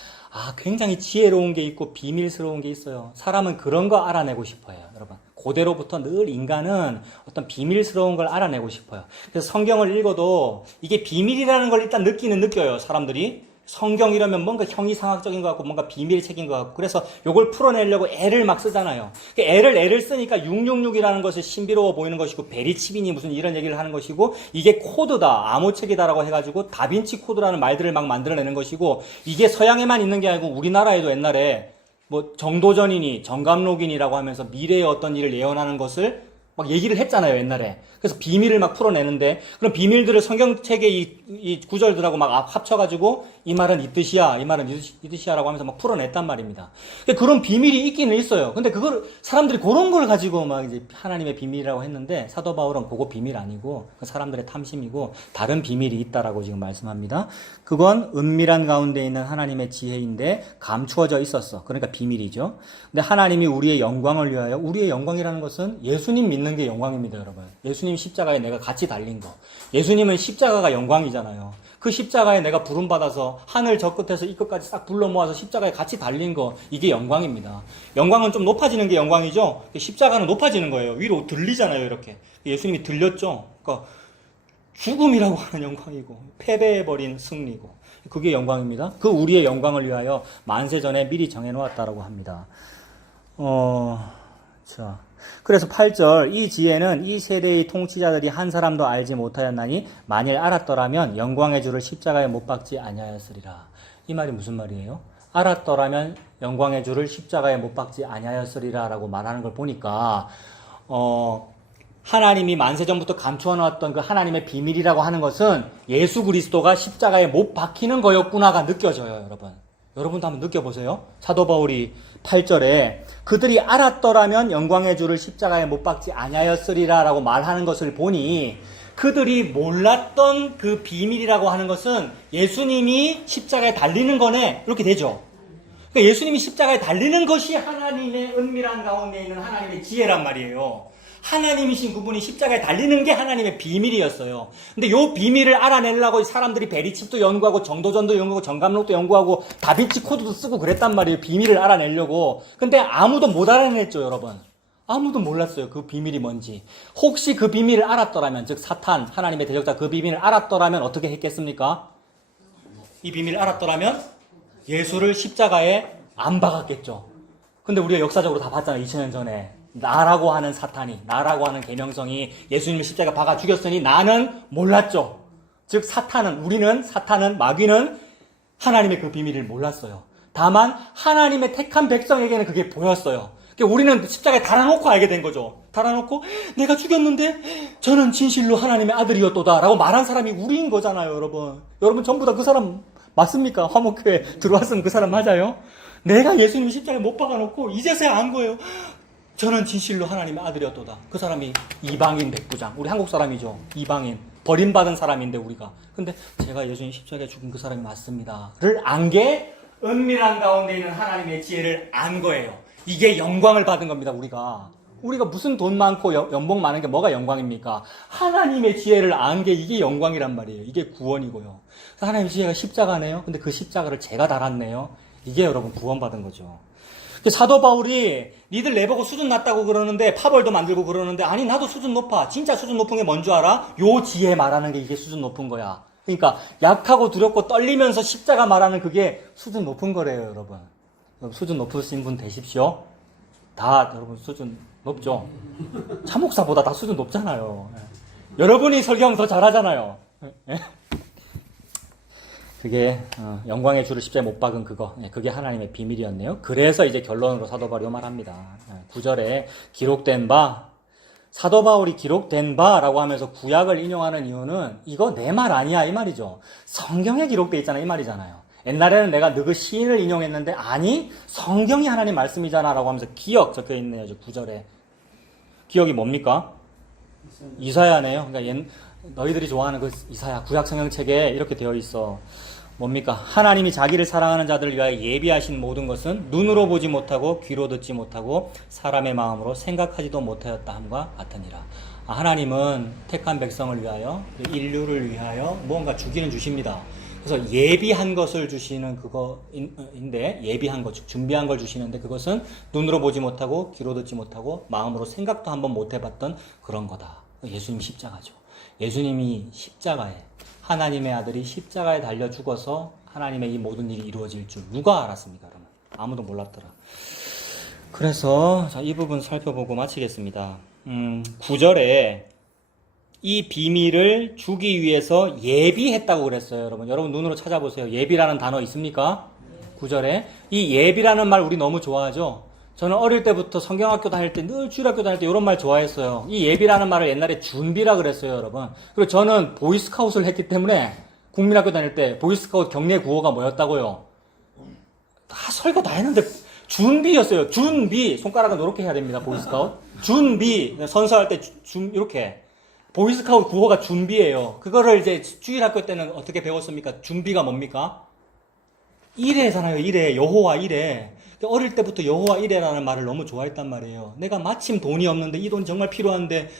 굉장히 지혜로운 게 있고 비밀스러운 게 있어요. 사람은 그런 거 알아내고 싶어요. 여러분. 그대로부터 늘 인간은 어떤 비밀스러운 걸 알아내고 싶어요. 그래서 성경을 읽어도 이게 비밀이라는 걸 일단 느껴요, 사람들이. 성경 이러면 뭔가 형이상학적인 것 같고 뭔가 비밀의 책인 것 같고 그래서 요걸 풀어내려고 애를 막 쓰잖아요. 애를 쓰니까 666이라는 것이 신비로워 보이는 것이고 베리치빈이 무슨 이런 얘기를 하는 것이고 이게 코드다, 암호책이다라고 해가지고 다빈치 코드라는 말들을 막 만들어내는 것이고 이게 서양에만 있는 게 아니고 우리나라에도 옛날에 뭐 정도전이니 정감록이니라고 하면서 미래의 어떤 일을 예언하는 것을 막 얘기를 했잖아요, 옛날에. 그래서 비밀을 막 풀어내는데, 그런 비밀들을 성경책의 이 구절들하고 막 합쳐가지고, 이 말은 이 뜻이야, 이 말은 이 뜻이야라고 하면서 막 풀어냈단 말입니다. 그런 비밀이 있기는 있어요. 근데 그걸, 사람들이 그런 걸 가지고 막 이제 하나님의 비밀이라고 했는데, 사도 바울은 그거 비밀 아니고, 사람들의 탐심이고, 다른 비밀이 있다라고 지금 말씀합니다. 그건 은밀한 가운데 있는 하나님의 지혜인데, 감추어져 있었어. 그러니까 비밀이죠. 근데 하나님이 우리의 영광을 위하여, 우리의 영광이라는 것은 예수님 믿는 게 영광입니다, 여러분. 예수님 십자가에 내가 같이 달린 거. 예수님은 십자가가 영광이잖아요. 그 십자가에 내가 부름받아서 하늘 저 끝에서 이 끝까지 싹 불러 모아서 십자가에 같이 달린 거, 이게 영광입니다. 영광은 좀 높아지는 게 영광이죠. 십자가는 높아지는 거예요. 위로 들리잖아요, 이렇게. 예수님이 들렸죠. 그러니까 죽음이라고 하는 영광이고 패배해버린 승리고 그게 영광입니다. 그 우리의 영광을 위하여 만세 전에 미리 정해놓았다라고 합니다. 자. 그래서 8절 이 지혜는 이 세대의 통치자들이 한 사람도 알지 못하였나니 만일 알았더라면 영광의 주를 십자가에 못 박지 아니하였으리라. 이 말이 무슨 말이에요? 알았더라면 영광의 주를 십자가에 못 박지 아니하였으리라 라고 말하는 걸 보니까 하나님이 만세전부터 감추어놨던 그 하나님의 비밀이라고 하는 것은 예수 그리스도가 십자가에 못 박히는 거였구나가 느껴져요, 여러분. 여러분도 한번 느껴보세요. 사도 바울이 8절에 그들이 알았더라면 영광의 주를 십자가에 못 박지 아니하였으리라 라고 말하는 것을 보니 그들이 몰랐던 그 비밀이라고 하는 것은 예수님이 십자가에 달리는 거네, 이렇게 되죠. 그러니까 예수님이 십자가에 달리는 것이 하나님의 은밀한 가운데 있는 하나님의 지혜란 말이에요. 하나님이신 그분이 십자가에 달리는 게 하나님의 비밀이었어요. 근데 이 비밀을 알아내려고 사람들이 베리칩도 연구하고 정도전도 연구하고 정감록도 연구하고 다빈치 코드도 쓰고 그랬단 말이에요. 비밀을 알아내려고. 근데 아무도 못 알아냈죠, 여러분. 아무도 몰랐어요, 그 비밀이 뭔지. 혹시 그 비밀을 알았더라면, 즉 사탄, 하나님의 대적자 그 비밀을 알았더라면 어떻게 했겠습니까? 이 비밀을 알았더라면 예수를 십자가에 안 박았겠죠. 근데 우리가 역사적으로 다 봤잖아요, 2000년 전에. 나라고 하는 사탄이, 나라고 하는 계명성이 예수님을 십자가 박아 죽였으니 나는 몰랐죠. 즉 사탄은, 마귀는 하나님의 그 비밀을 몰랐어요. 다만 하나님의 택한 백성에게는 그게 보였어요. 그러니까 우리는 십자가에 달아놓고 알게 된 거죠. 달아놓고 내가 죽였는데 저는 진실로 하나님의 아들이었도다 라고 말한 사람이 우리인 거잖아요, 여러분. 여러분 전부 다 그 사람 맞습니까? 화목교회 들어왔으면 그 사람 맞아요? 내가 예수님 십자가에 못 박아놓고 이제서야 안 거예요. 저는 진실로 하나님의 아들이었도다. 그 사람이 이방인 백부장. 우리 한국 사람이죠. 이방인. 버림받은 사람인데 우리가. 근데 제가 예수님 십자가에 죽은 그 사람이 맞습니다. 를 안 게 은밀한 가운데 있는 하나님의 지혜를 안 거예요. 이게 영광을 받은 겁니다, 우리가. 우리가 무슨 돈 많고 연봉 많은 게 뭐가 영광입니까? 하나님의 지혜를 안 게 이게 영광이란 말이에요. 이게 구원이고요. 하나님의 지혜가 십자가네요. 근데 그 십자가를 제가 달았네요. 이게 여러분 구원받은 거죠. 사도 바울이 니들 내보고 수준 낮다고 그러는데 파벌도 만들고 그러는데 아니 나도 수준 높아. 진짜 수준 높은 게 뭔 줄 알아? 요 지혜 말하는 게 이게 수준 높은 거야. 그러니까 약하고 두렵고 떨리면서 십자가 말하는 그게 수준 높은 거래요, 여러분. 수준 높으신 분 되십시오. 다 여러분 수준 높죠. 차목사보다 다 수준 높잖아요. 여러분이 설교하면 더 잘하잖아요. 그게 영광의 주를 십자가에 못 박은 그거, 그게 하나님의 비밀이었네요. 그래서 이제 결론으로 사도 바울이 말합니다. 9절에 기록된 바, 사도 바울이 기록된 바라고 하면서 구약을 인용하는 이유는 이거 내 말 아니야 이 말이죠. 성경에 기록돼 있잖아 이 말이잖아요. 옛날에는 내가 너그 시인을 인용했는데 아니 성경이 하나님 말씀이잖아 라고 하면서 기억 적혀 있네요. 9절에 기억이 뭡니까? 이사야네요. 그러니까 너희들이 좋아하는 그 이사야 구약 성경책에 이렇게 되어 있어. 뭡니까? 하나님이 자기를 사랑하는 자들을 위하여 예비하신 모든 것은 눈으로 보지 못하고 귀로 듣지 못하고 사람의 마음으로 생각하지도 못하였다 함과 같으니라. 하나님은 택한 백성을 위하여 인류를 위하여 무언가 주기는 주십니다. 그래서 예비한 것을 주시는 그거인데, 예비한 것, 즉 준비한 걸 주시는데 그것은 눈으로 보지 못하고 귀로 듣지 못하고 마음으로 생각도 한번 못 해봤던 그런 거다. 예수님 십자가죠. 예수님이 십자가에, 하나님의 아들이 십자가에 달려 죽어서 하나님의 이 모든 일이 이루어질 줄 누가 알았습니까? 그러면 아무도 몰랐더라. 그래서 자, 이 부분 살펴보고 마치겠습니다. 9절에 이 비밀을 주기 위해서 예비했다고 그랬어요. 여러분 눈으로 찾아보세요. 예비라는 단어 있습니까? 9절에 이 예비라는 말 우리 너무 좋아하죠. 저는 어릴 때부터 성경학교 다닐 때 늘 주일학교 다닐 때 이런 말 좋아했어요. 이 예비라는 말을 옛날에 준비라 그랬어요, 여러분. 그리고 저는 보이스카웃을 했기 때문에 국민학교 다닐 때 보이스카웃 경례 구호가 뭐였다고요? 다 설교 다 했는데 준비였어요. 준비. 손가락은 이렇게 해야 됩니다. 보이스카웃. 준비. 선서할 때 이렇게. 보이스카웃 구호가 준비예요. 그거를 이제 주일학교 때는 어떻게 배웠습니까? 준비가 뭡니까? 이레잖아요. 이레. 여호와 이레. 어릴 때부터 여호와 이레라는 말을 너무 좋아했단 말이에요. 내가 마침 돈이 없는데 이 돈 정말 필요한데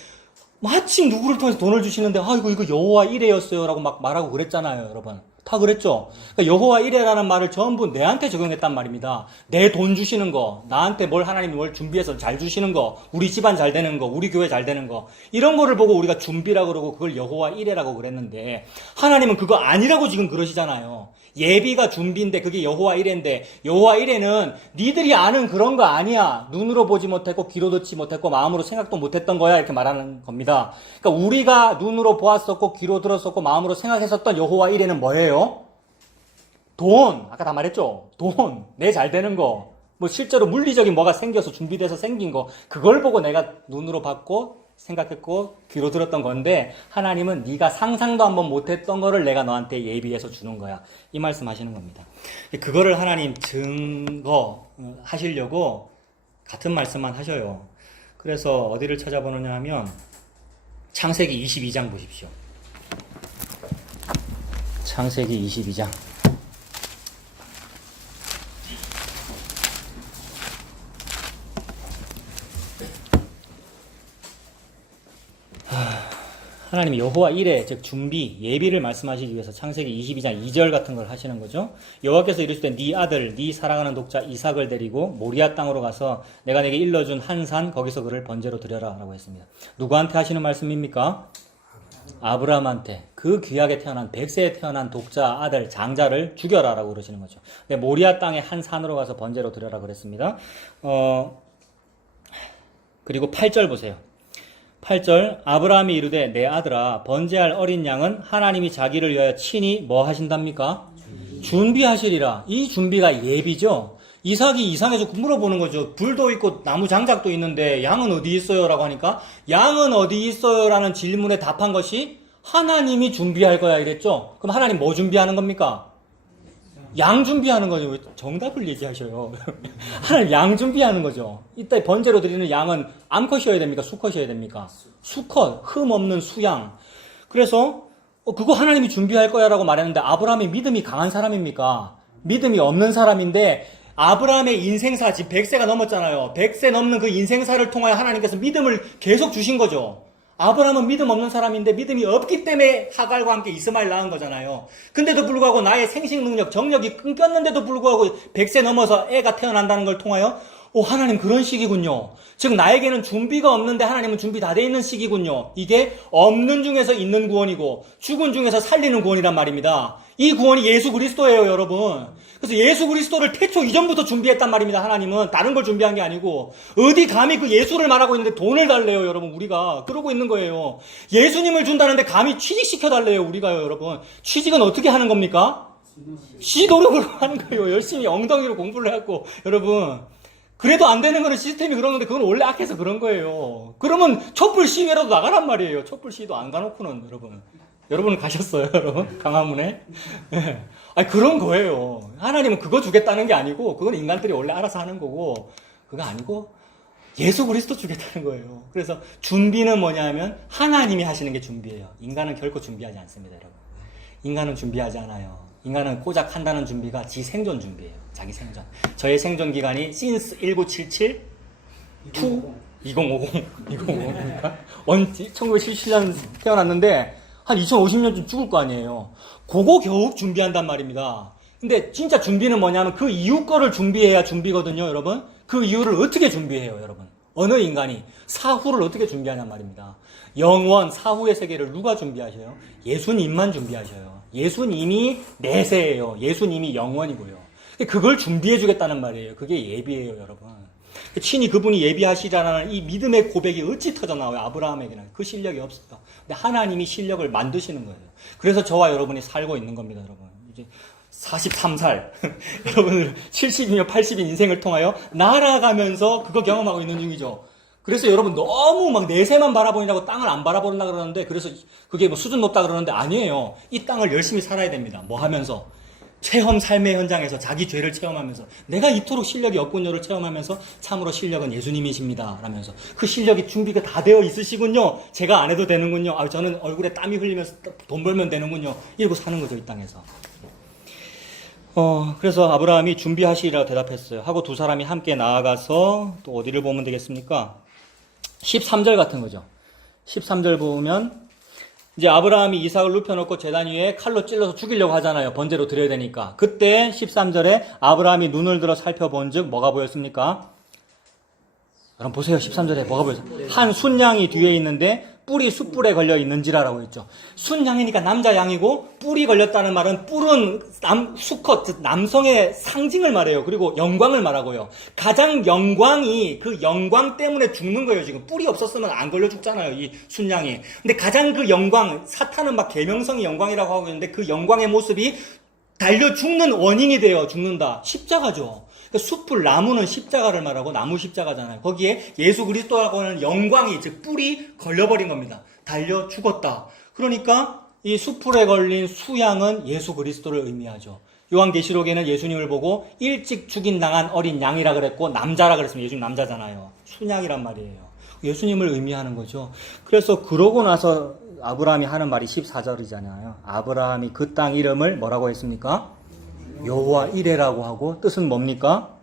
마침 누구를 통해서 돈을 주시는데 아이고 이거 여호와 이레였어요 라고 막 말하고 그랬잖아요. 여러분. 다 그랬죠. 그러니까 여호와 이레라는 말을 전부 내한테 적용했단 말입니다. 내 돈 주시는 거, 나한테 하나님이 뭘 준비해서 잘 주시는 거, 우리 집안 잘 되는 거, 우리 교회 잘 되는 거, 이런 거를 보고 우리가 준비라고 그러고 그걸 여호와 이레라고 그랬는데 하나님은 그거 아니라고 지금 그러시잖아요. 예비가 준비인데 그게 여호와 이레인데 여호와 이레는 니들이 아는 그런 거 아니야. 눈으로 보지 못했고 귀로 듣지 못했고 마음으로 생각도 못했던 거야 이렇게 말하는 겁니다. 그러니까 우리가 눈으로 보았었고 귀로 들었었고 마음으로 생각했었던 여호와 이레는 뭐예요? 돈. 아까 다 말했죠. 돈. 내 잘 되는 거. 실제로 물리적인 뭐가 생겨서 준비돼서 생긴 거. 그걸 보고 내가 눈으로 봤고 생각했고 귀로 들었던 건데 하나님은 네가 상상도 한번 못했던 거를 내가 너한테 예비해서 주는 거야. 이 말씀 하시는 겁니다. 그거를 하나님 증거하시려고 같은 말씀만 하셔요. 그래서 어디를 찾아보느냐 하면 창세기 22장 보십시오. 창세기 22장. 하나님이 여호와 이레, 즉 준비, 예비를 말씀하시기 위해서 창세기 22장 2절 같은 걸 하시는 거죠. 여호와께서 이르시되 네 아들, 네 사랑하는 독자 이삭을 데리고 모리아 땅으로 가서 내가 내게 일러준 한 산 거기서 그를 번제로 드려라 라고 했습니다. 누구한테 하시는 말씀입니까? 아브라함한테. 그 귀하게 태어난 100세에 태어난 독자 아들 장자를 죽여라 라고 그러시는 거죠. 모리아 땅의 한 산으로 가서 번제로 드려라 그랬습니다. 그리고 8절 보세요. 8절 아브라함이 이르되 내 아들아 번제할 어린 양은 하나님이 자기를 위하여 친히 뭐 하신답니까? 준비하시리라. 이 준비가 예비죠. 이삭이 이상해서 물어보는 거죠. 불도 있고 나무 장작도 있는데 양은 어디 있어요? 라고 하니까 양은 어디 있어요? 라는 질문에 답한 것이 하나님이 준비할 거야 이랬죠. 그럼 하나님 뭐 준비하는 겁니까? 양 준비하는 거죠. 왜 정답을 얘기하셔요? 하나님 양 준비하는 거죠. 이따 번제로 드리는 양은 암컷이어야 됩니까? 수컷이어야 됩니까? 수컷, 흠 없는 수양. 그래서 그거 하나님이 준비할 거야 라고 말했는데 아브라함이 믿음이 강한 사람입니까? 믿음이 없는 사람인데 아브라함의 인생사, 지금 100세가 넘었잖아요. 100세 넘는 그 인생사를 통하여 하나님께서 믿음을 계속 주신 거죠. 아브라함은 믿음 없는 사람인데 믿음이 없기 때문에 하갈과 함께 이스마엘 낳은 거잖아요. 근데도 불구하고 나의 생식 능력, 정력이 끊겼는데도 불구하고 100세 넘어서 애가 태어난다는 걸 통하여 하나님 그런 시기군요. 즉 나에게는 준비가 없는데 하나님은 준비 다 돼 있는 시기군요. 이게 없는 중에서 있는 구원이고 죽은 중에서 살리는 구원이란 말입니다. 이 구원이 예수 그리스도예요, 여러분. 그래서 예수 그리스도를 태초 이전부터 준비했단 말입니다. 하나님은 다른 걸 준비한 게 아니고 어디 감히 그 예수를 말하고 있는데 돈을 달래요, 여러분. 우리가 그러고 있는 거예요. 예수님을 준다는데 감히 취직시켜 달래요, 우리가요, 여러분. 취직은 어떻게 하는 겁니까? 시도력으로 하는 거예요. 열심히 엉덩이로 공부를 해갖고 여러분. 그래도 안 되는 거는 시스템이 그런 건데 그건 원래 악해서 그런 거예요. 그러면 촛불 시위라도 나가란 말이에요. 촛불 시위도 안 가놓고는 여러분. 여러분 가셨어요, 여러분? 강화문에? 네. 아니, 그런 거예요. 하나님은 그거 주겠다는 게 아니고, 그건 인간들이 원래 알아서 하는 거고, 그거 아니고, 예수 그리스도 주겠다는 거예요. 그래서 준비는 뭐냐면, 하나님이 하시는 게 준비예요. 인간은 결코 준비하지 않습니다, 여러분. 인간은 준비하지 않아요. 인간은 고작 한다는 준비가 지 생존 준비예요. 자기 생존. 저의 생존 기간이 since 1977 to 2050. 1950입니까? 1977년 태어났는데, 한 2050년쯤 죽을 거 아니에요. 그거 겨우 준비한단 말입니다. 근데 진짜 준비는 뭐냐면 그 이후 거를 준비해야 준비거든요, 여러분. 그 이후를 어떻게 준비해요, 여러분? 어느 인간이 사후를 어떻게 준비하냔 말입니다. 영원 사후의 세계를 누가 준비하셔요? 예수님만 준비하셔요. 예수님이 내세예요. 예수님이 영원이고요. 그걸 준비해 주겠다는 말이에요. 그게 예비예요, 여러분. 친히 그분이 예비하시라는 이 믿음의 고백이 어찌 터져나와요, 아브라함에게는. 그 실력이 없어요. 근데 하나님이 실력을 만드시는 거예요. 그래서 저와 여러분이 살고 있는 겁니다, 여러분. 이제 43살, 여러분들 70이며 80인 인생을 통하여 날아가면서 그거 경험하고 있는 중이죠. 그래서 여러분 너무 막 내세만 바라보느라고 땅을 안 바라보는다 그러는데, 그래서 그게 뭐 수준 높다 그러는데 아니에요. 이 땅을 열심히 살아야 됩니다. 뭐 하면서? 체험 삶의 현장에서 자기 죄를 체험하면서 내가 이토록 실력이 없군요를 체험하면서 참으로 실력은 예수님이십니다 라면서 그 실력이 준비가 다 되어 있으시군요. 제가 안 해도 되는군요. 저는 얼굴에 땀이 흘리면서 돈 벌면 되는군요. 이러고 사는 거죠, 이 땅에서. 그래서 아브라함이 준비하시리라고 대답했어요. 하고 두 사람이 함께 나아가서 또 어디를 보면 되겠습니까? 13절 같은 거죠. 13절 보면 이제 아브라함이 이삭을 눕혀놓고 제단 위에 칼로 찔러서 죽이려고 하잖아요. 번제로 드려야 되니까. 그때 13절에 아브라함이 눈을 들어 살펴본 즉 뭐가 보였습니까? 여러분 보세요. 13절에 뭐가 보였어요? 한 순양이 뒤에 있는데 뿔이 숯불에 걸려 있는지라라고 했죠. 순양이니까 남자 양이고 뿔이 걸렸다는 말은 뿔은 수컷, 즉 남성의 상징을 말해요. 그리고 영광을 말하고요. 가장 영광이 그 영광 때문에 죽는 거예요. 지금 뿔이 없었으면 안 걸려 죽잖아요, 이 순양이. 근데 가장 그 영광, 사탄은 막 계명성이 영광이라고 하고 있는데 그 영광의 모습이 달려 죽는 원인이 돼요. 죽는다. 십자가죠. 숯불, 나무는 십자가를 말하고 나무 십자가잖아요. 거기에 예수 그리스도라고 하는 영광이, 즉 뿔이 걸려버린 겁니다. 달려 죽었다. 그러니까 이 숯불에 걸린 수양은 예수 그리스도를 의미하죠. 요한계시록에는 예수님을 보고 일찍 죽인 당한 어린 양이라 그랬고 남자라 그랬으면 예수님 남자잖아요. 순양이란 말이에요. 예수님을 의미하는 거죠. 그래서 그러고 나서 아브라함이 하는 말이 14절이잖아요. 아브라함이 그 땅 이름을 뭐라고 했습니까? 여호와 이레라고 하고 뜻은 뭡니까?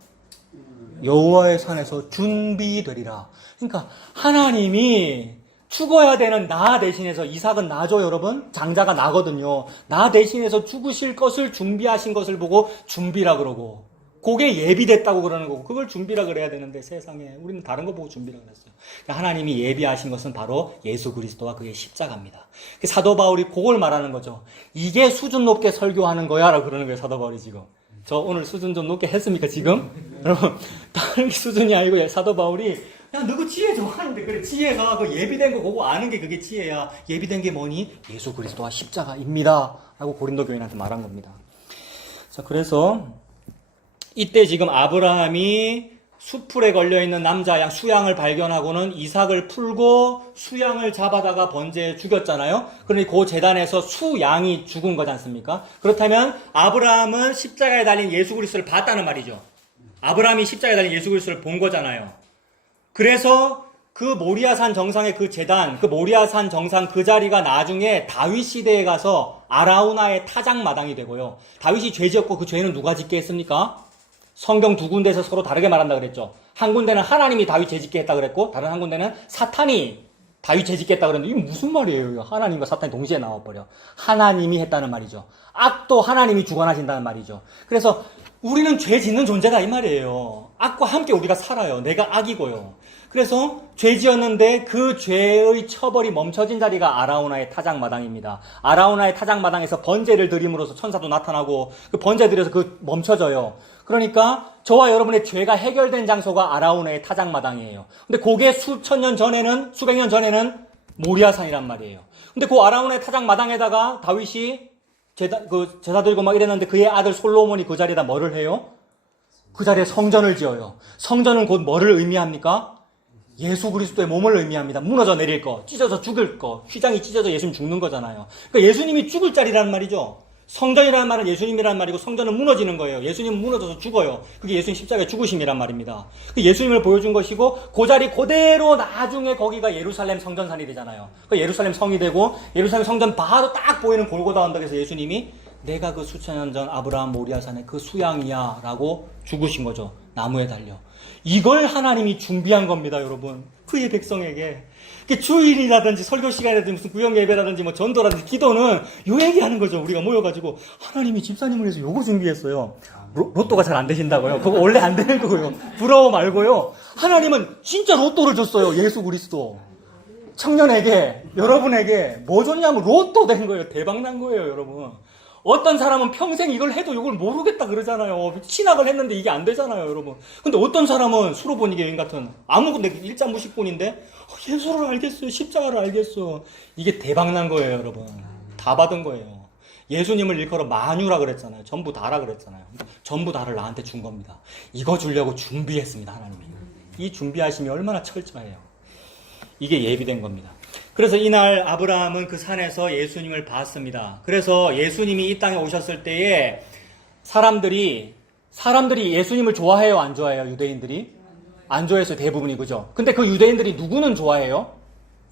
여호와의 산에서 준비되리라. 그러니까 하나님이 죽어야 되는 나 대신해서, 이삭은 나죠, 여러분? 장자가 나거든요. 나 대신해서 죽으실 것을 준비하신 것을 보고 준비라 그러고, 그게 예비됐다고 그러는 거고, 그걸 준비라 그래야 되는데 세상에 우리는 다른 거 보고 준비라 그랬어요. 그러니까 하나님이 예비하신 것은 바로 예수 그리스도와 그의 십자가입니다. 사도 바울이 그걸 말하는 거죠. 이게 수준 높게 설교하는 거야 라고 그러는 거예요, 사도 바울이 지금. 저 오늘 수준 좀 높게 했습니까, 지금? 여러분, 다른 수준이 아니고 사도 바울이 야, 너 그 지혜 좋아하는데, 그래, 지혜가 그 예비된 거 보고 아는 게 그게 지혜야. 예비된 게 뭐니? 예수 그리스도와 십자가입니다. 라고 고린도 교인한테 말한 겁니다. 자, 그래서 이때 지금 아브라함이 숯불에 걸려있는 남자 양 수양을 발견하고는 이삭을 풀고 수양을 잡아다가 번제에 죽였잖아요. 그러니 그 제단에서 수양이 죽은 거지 않습니까? 그렇다면 아브라함은 십자가에 달린 예수 그리스도를 봤다는 말이죠. 아브라함이 십자가에 달린 예수 그리스도를 본 거잖아요. 그래서 그 모리아산 정상의 그 제단, 그 모리아산 정상 그 자리가 나중에 다윗 시대에 가서 아라우나의 타작마당이 되고요. 다윗이 죄 지었고 그 죄는 누가 짓게 했습니까? 성경 두 군데에서 서로 다르게 말한다 그랬죠. 한 군데는 하나님이 다윗 죄짓게 했다 그랬고, 다른 한 군데는 사탄이 다윗 죄짓게 했다 그랬는데, 이게 무슨 말이에요? 하나님과 사탄이 동시에 나와버려. 하나님이 했다는 말이죠. 악도 하나님이 주관하신다는 말이죠. 그래서 우리는 죄 짓는 존재다 이 말이에요. 악과 함께 우리가 살아요. 내가 악이고요. 그래서 죄 지었는데 그 죄의 처벌이 멈춰진 자리가 아라우나의 타작마당입니다. 아라우나의 타작마당에서 번제를 드림으로써 천사도 나타나고 그 번제 드려서 그 멈춰져요. 그러니까 저와 여러분의 죄가 해결된 장소가 아라우나의 타작마당이에요. 근데 그게 수백 년 전에는 모리아산이란 말이에요. 근데 그 아라우나의 타작마당에다가 다윗이 제사 드리고 막 이랬는데 그의 아들 솔로몬이 그 자리에다 뭐를 해요? 그 자리에 성전을 지어요. 성전은 곧 뭐를 의미합니까? 예수 그리스도의 몸을 의미합니다. 무너져 내릴 거, 찢어져 죽을 거, 휘장이 찢어져 예수님 죽는 거잖아요. 그러니까 예수님이 죽을 자리라는 말이죠. 성전이라는 말은 예수님이라는 말이고 성전은 무너지는 거예요. 예수님은 무너져서 죽어요. 그게 예수님 십자가의 죽으심이란 말입니다. 예수님을 보여준 것이고 그 자리 그대로 나중에 거기가 예루살렘 성전산이 되잖아요. 그 예루살렘 성이 되고 예루살렘 성전 바로 딱 보이는 골고다 언덕에서 예수님이 내가 그 수천 년 전 아브라함 모리아산의 그 수양이야 라고 죽으신 거죠. 나무에 달려. 이걸 하나님이 준비한 겁니다, 여러분. 그의 백성에게. 주일이라든지 설교 시간이라든지 무슨 구역 예배라든지 뭐 전도라든지 기도는 요 얘기하는 거죠. 우리가 모여가지고 하나님이 집사님을 위해서 요거 준비했어요. 로또가 잘 안 되신다고요? 그거 원래 안 되는 거고요. 부러워 말고요. 하나님은 진짜 로또를 줬어요. 예수 그리스도. 청년에게, 여러분에게 뭐 줬냐면 로또 된 거예요. 대박 난 거예요, 여러분. 어떤 사람은 평생 이걸 해도 이걸 모르겠다 그러잖아요. 신학을 했는데 이게 안 되잖아요, 여러분. 근데 어떤 사람은 수로 보니게 여인 같은 아무것도 일자무식꾼인데 예수를 알겠어요. 십자가를 알겠어. 이게 대박 난 거예요, 여러분. 다 받은 거예요. 예수님을 일컬어 만유라 그랬잖아요. 전부 다라 그랬잖아요. 전부 다를 나한테 준 겁니다. 이거 주려고 준비했습니다, 하나님이. 이 준비하심이 얼마나 철저해요. 이게 예비된 겁니다. 그래서 이날 아브라함은 그 산에서 예수님을 봤습니다. 그래서 예수님이 이 땅에 오셨을 때에 사람들이 예수님을 좋아해요, 안 좋아해요? 유대인들이? 안 좋아해서 대부분이, 그죠? 근데 그 유대인들이 누구는 좋아해요?